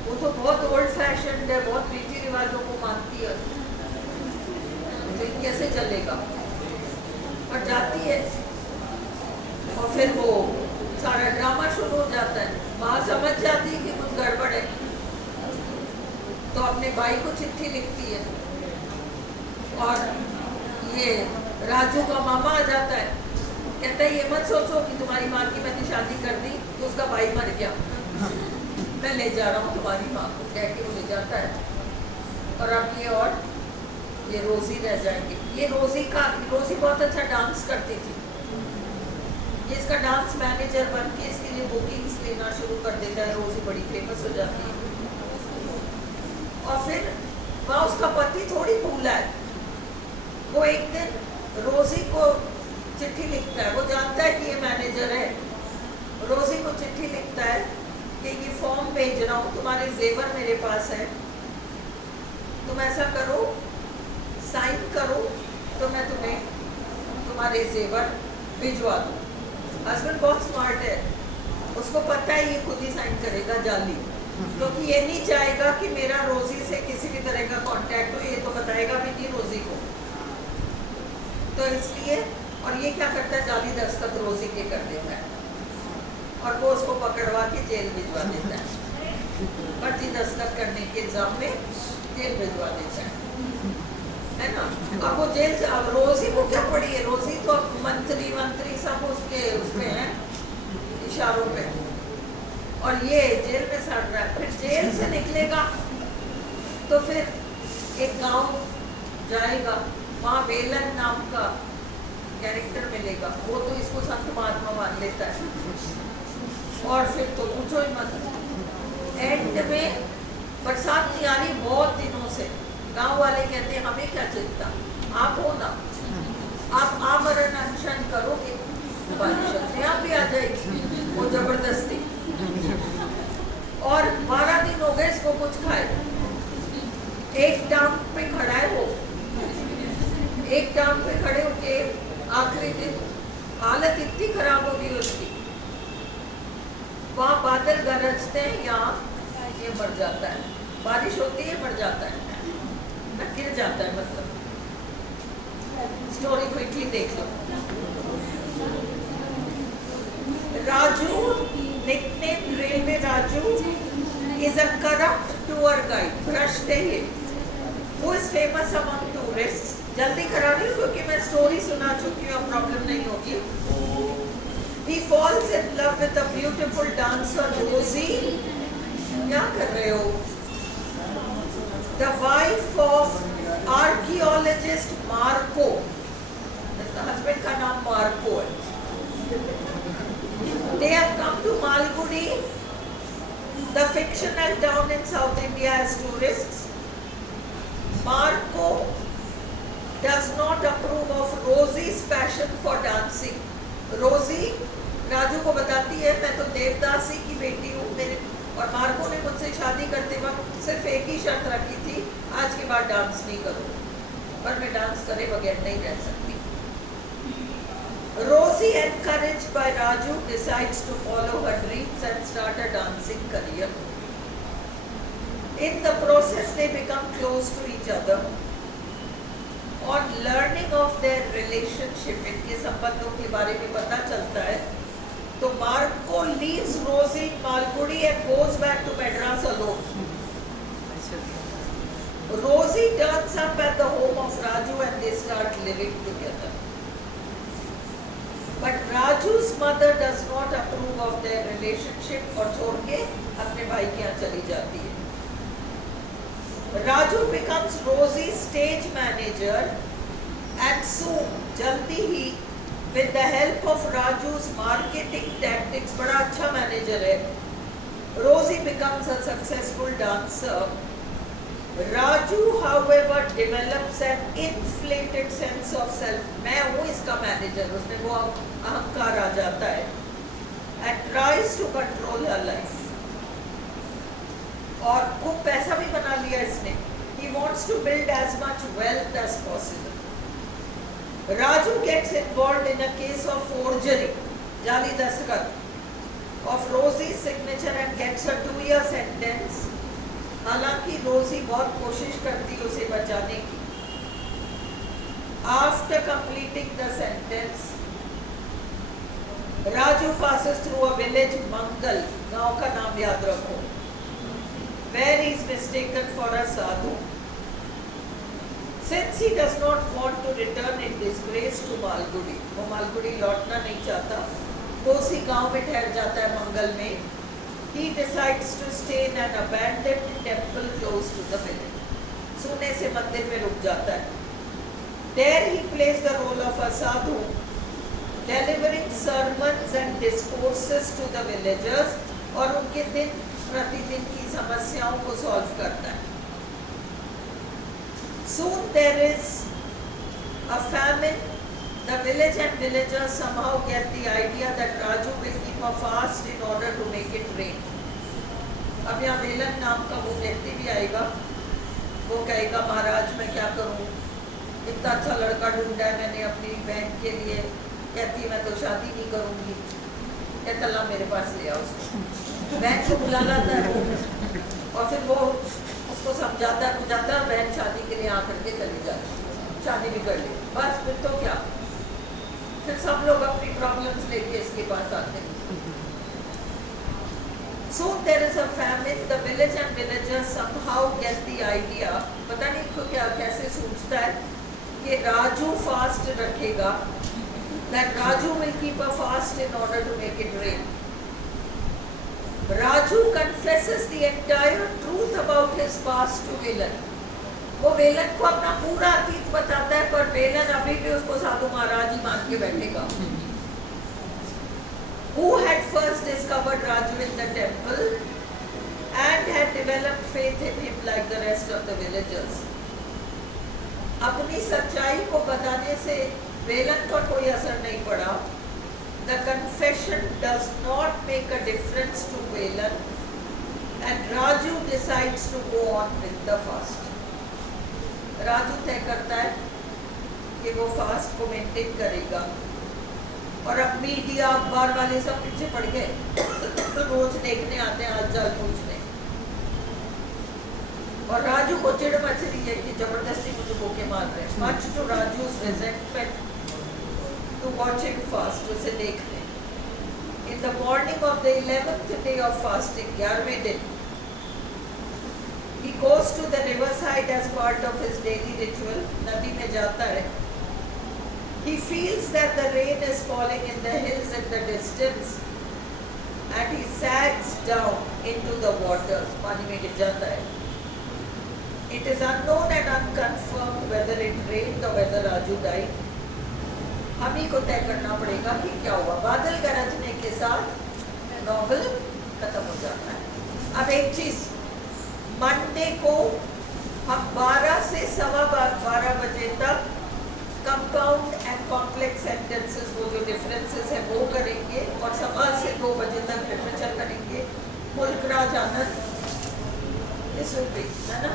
वो तो बहुत ओल्ड फैशन है, बहुत रीति रिवाजों को मानती है, तो कैसे चलेगा। और जाती है और फिर वो सारा ड्रामा शुरू हो जाता है। माँ समझ जाती है कि कुछ गड़बड़ है, तो अपने भाई को चिट्ठी लिखती है। और ये राजू का मामा आ जाता है, कहता है ये मत सोचो कि तुम्हारी माँ की मैंने शादी कर दी तो उसका भाई मर गया, मैं ले जा रहा हूँ तुम्हारी माँ को, कह के वो ले जाता है। और अब ये रोजी रह जाएंगे। ये रोजी बहुत अच्छा डांस करती थी, इसका डांस मैनेजर बन के इसके लिए बुकिंग्स लेना शुरू कर देता है। रोजी बड़ी फेमस हो जाती है। और फिर वहाँ उसका पति थोड़ी भूला है, वो एक दिन रोजी को चिट्ठी लिखता है। वो जानता है कि ये मैनेजर है, रोजी को चिट्ठी लिखता है कि ये फॉर्म भेज रहा हूँ, तुम्हारे जेवर मेरे पास है, तुम ऐसा करो साइन करो तो मैं तुम्हें तुम्हारे जेवर भिजवा दूँ। हस्बैंड बहुत स्मार्ट है, उसको पता है ये खुद ही साइन करेगा जाली, क्योंकि ये नहीं चाहेगा कि मेरा रोजी से किसी भी तरह का कांटेक्ट हो, ये तो बताएगा भी नहीं रोजी को। तो इसलिए, और ये क्या करता है, जाली दस्तखत रोजी के कर देता है और वो उसको पकड़वा के जेल भिजवा देता है। फर्जी दस्तखत करने के इल्जाम में जेल भिजवा देता है ना। अब वो जेल से, अब रोजी को क्या पड़ी है, रोजी तो अब मंत्री सब उसके हैं इशारों पे, और ये जेल में सड़ रहा है। फिर जेल से निकलेगा तो फिर एक गांव जाएगा, वहाँ वेलन नाम का कैरेक्टर मिलेगा, वो तो इसको संत महात्मा मान लेता है। और फिर तो पूछो ही मत, एंड में बरसात नहीं आ रही बहुत दिनों से, गांव वाले कहते हैं हमें क्या चिंता, आप हो ना, आप आमरण अनशन करोगे, बारिश अपने आप भी आ जाएगी, वो जबरदस्ती। और 12 दिन हो गए इसको कुछ खाए, एक टांग पे खड़ा है वो, एक टांग पे खड़े होके आखिरी दिन हालत इतनी खराब हो गई उसकी, वहाँ बादल गरजते हैं, यहाँ ये मर जाता है, बारिश होती है मर जाता है ना, गिर जाता है। मतलब स्टोरी क्विकली देख लो। Raju, nicknamed Railway Raju, is a corrupt tour guide, भ्रष्ट है ये, who is famous among tourists। जल्दी करा रही हूँ क्योंकि मैं स्टोरी सुना चुकी हूँ, प्रॉब्लम नहीं होगी। He falls in love with a beautiful dancer Rosie। क्या कर रहे हो? The wife of archaeologist Marco। Husband का नाम मार्को है। They have come to Malgudi, the fictional town in South India, as tourists. Marco does not approve of Rosie's passion for dancing। Rosie Raju को बताती है मैं तो देवदासी की बेटी हूँ, मेरे और मार्को ने मुझसे शादी करते वक्त सिर्फ एक ही शर्त रखी थी, आज के बाद डांस नहीं करूँ, पर मैं डांस करे बगैर नहीं रह सकती। Rosie, encouraged by Raju, decides to follow her dreams and start a dancing career. In the process, they become close to each other. On learning of their relationship, इनके संबंधों के बारे में पता चलता है, तो Marco leaves Rosie in Malgudi and goes back to Madras alone. Rosie turns up at the home of Raju and they start living together. But Raju's mother does not approve of their relationship और छोड़ के अपने भाई के यहाँ चली जाती है। Raju becomes Rosie's stage manager and soon, जल्दी ही, with the help of Raju's marketing tactics, बड़ा अच्छा मैनेजर है, Rosie becomes a successful dancer। Raju, however, develops an inflated sense of self। मैं हूँ इसका मैनेजर, उसमें वो अहंकार आ जाता है, and tries to control her life। और खूब पैसा भी बना लिया इसने। He wants to build as much wealth as possible। Raju gets involved in a case of forgery, जाली दस्तखत, of Rosie's signature and gets a 2-year sentence। हालांकि रोजी बहुत कोशिश करती है उसे बचाने की। After completing the sentence, Raju passes through a village, Mangal, गांव का नाम याद रखो, where he is mistaken for a sadhu। Since he does not want to return in disgrace to Malgudi, वो मालगुडी लौटना नहीं चाहता, वो उसी गांव में ठहर जाता है मंगल में। He decides to stay in an abandoned temple close to the village। सोने से मंदिर में रुक जाता है। There he plays the role of a sadhu, delivering sermons and discourses to the villagers और उनके दिन प्रतिदिन की समस्याओं को सॉल्व करता है। Soon there is a famine। The village and villagers somehow get the idea that Raju will keep a fast in order to make it rain। अब यहाँ वेलन नाम का वो व्यक्ति भी आएगा, वो कहेगा महाराज मैं क्या करूँ, इतना अच्छा लड़का ढूंढा है मैंने अपनी बहन के लिए, कहती मैं तो शादी नहीं करूँगी, कहता ला मेरे पास ले आओ उसको। बहन को बुला लाता है और फिर वो उसको समझाता है बुझाता है, बहन शादी के लिए आकर के चली जाती, शादी भी कर ली, बस फिर तो क्या, फिर सब लोग अपनी प्रॉब्लम्स लेके इसके पास आते हैं। Soon there is a famine। The village and villagers somehow get the idea, पता नहीं इनको क्या कैसे सोचता है कि राजू फास्ट रखेगा, that Raju will keep a fast in order to make it rain। Raju confesses the entire truth about his past to Velan। वो वेलन को अपना पूरा अतीत बताता है, पर वेलन अभी भी उसको साधु महाराज ही मान के बैठेगा। Who had first discovered Raju in the temple and had developed faith in him like the rest of the villagers। अपनी सच्चाई को बताने से वेलन पर कोई असर नहीं पड़ा। The confession does not make a difference to Velan and Raju decides to go on with the fast। Raju तय करता है कि वो फास्ट को मेंटेन करेगा, और अब मीडिया अखबार वाले सब पीछे पड़ गए रोज देखने आते हैं, हाल चाल पूछने। और राजू को चिढ़ मच रही है कि जबरदस्ती मुझे भूखे मार रहे हैं। Much to Raju's resentment to watch him fast, उसे देखने। In the morning of the 11th day of fasting, 11वें दिन, he goes to the riverside as part of his daily ritual, नदी में जाता है। He feels that the rain is falling in the hills in the distance and he sags down into the water, पानी में गिर जाता है। It is unknown and unconfirmed whether it rained or whether Raju died. हम ही को तय करना पड़ेगा कि क्या हुआ। बादल गरजने के साथ नॉवल खत्म हो जाता है। अब एक चीज, मंडे को हम 12 से 12:15 बजे तक कंपाउंड एंड कॉम्प्लेक्स सेंटेंसेस, वो जो डिफरेंसेस है वो करेंगे, और 1:15 से 2 बजे तक लिटरेचर करेंगे। मुल्क Raj Anand, this will be, है ना।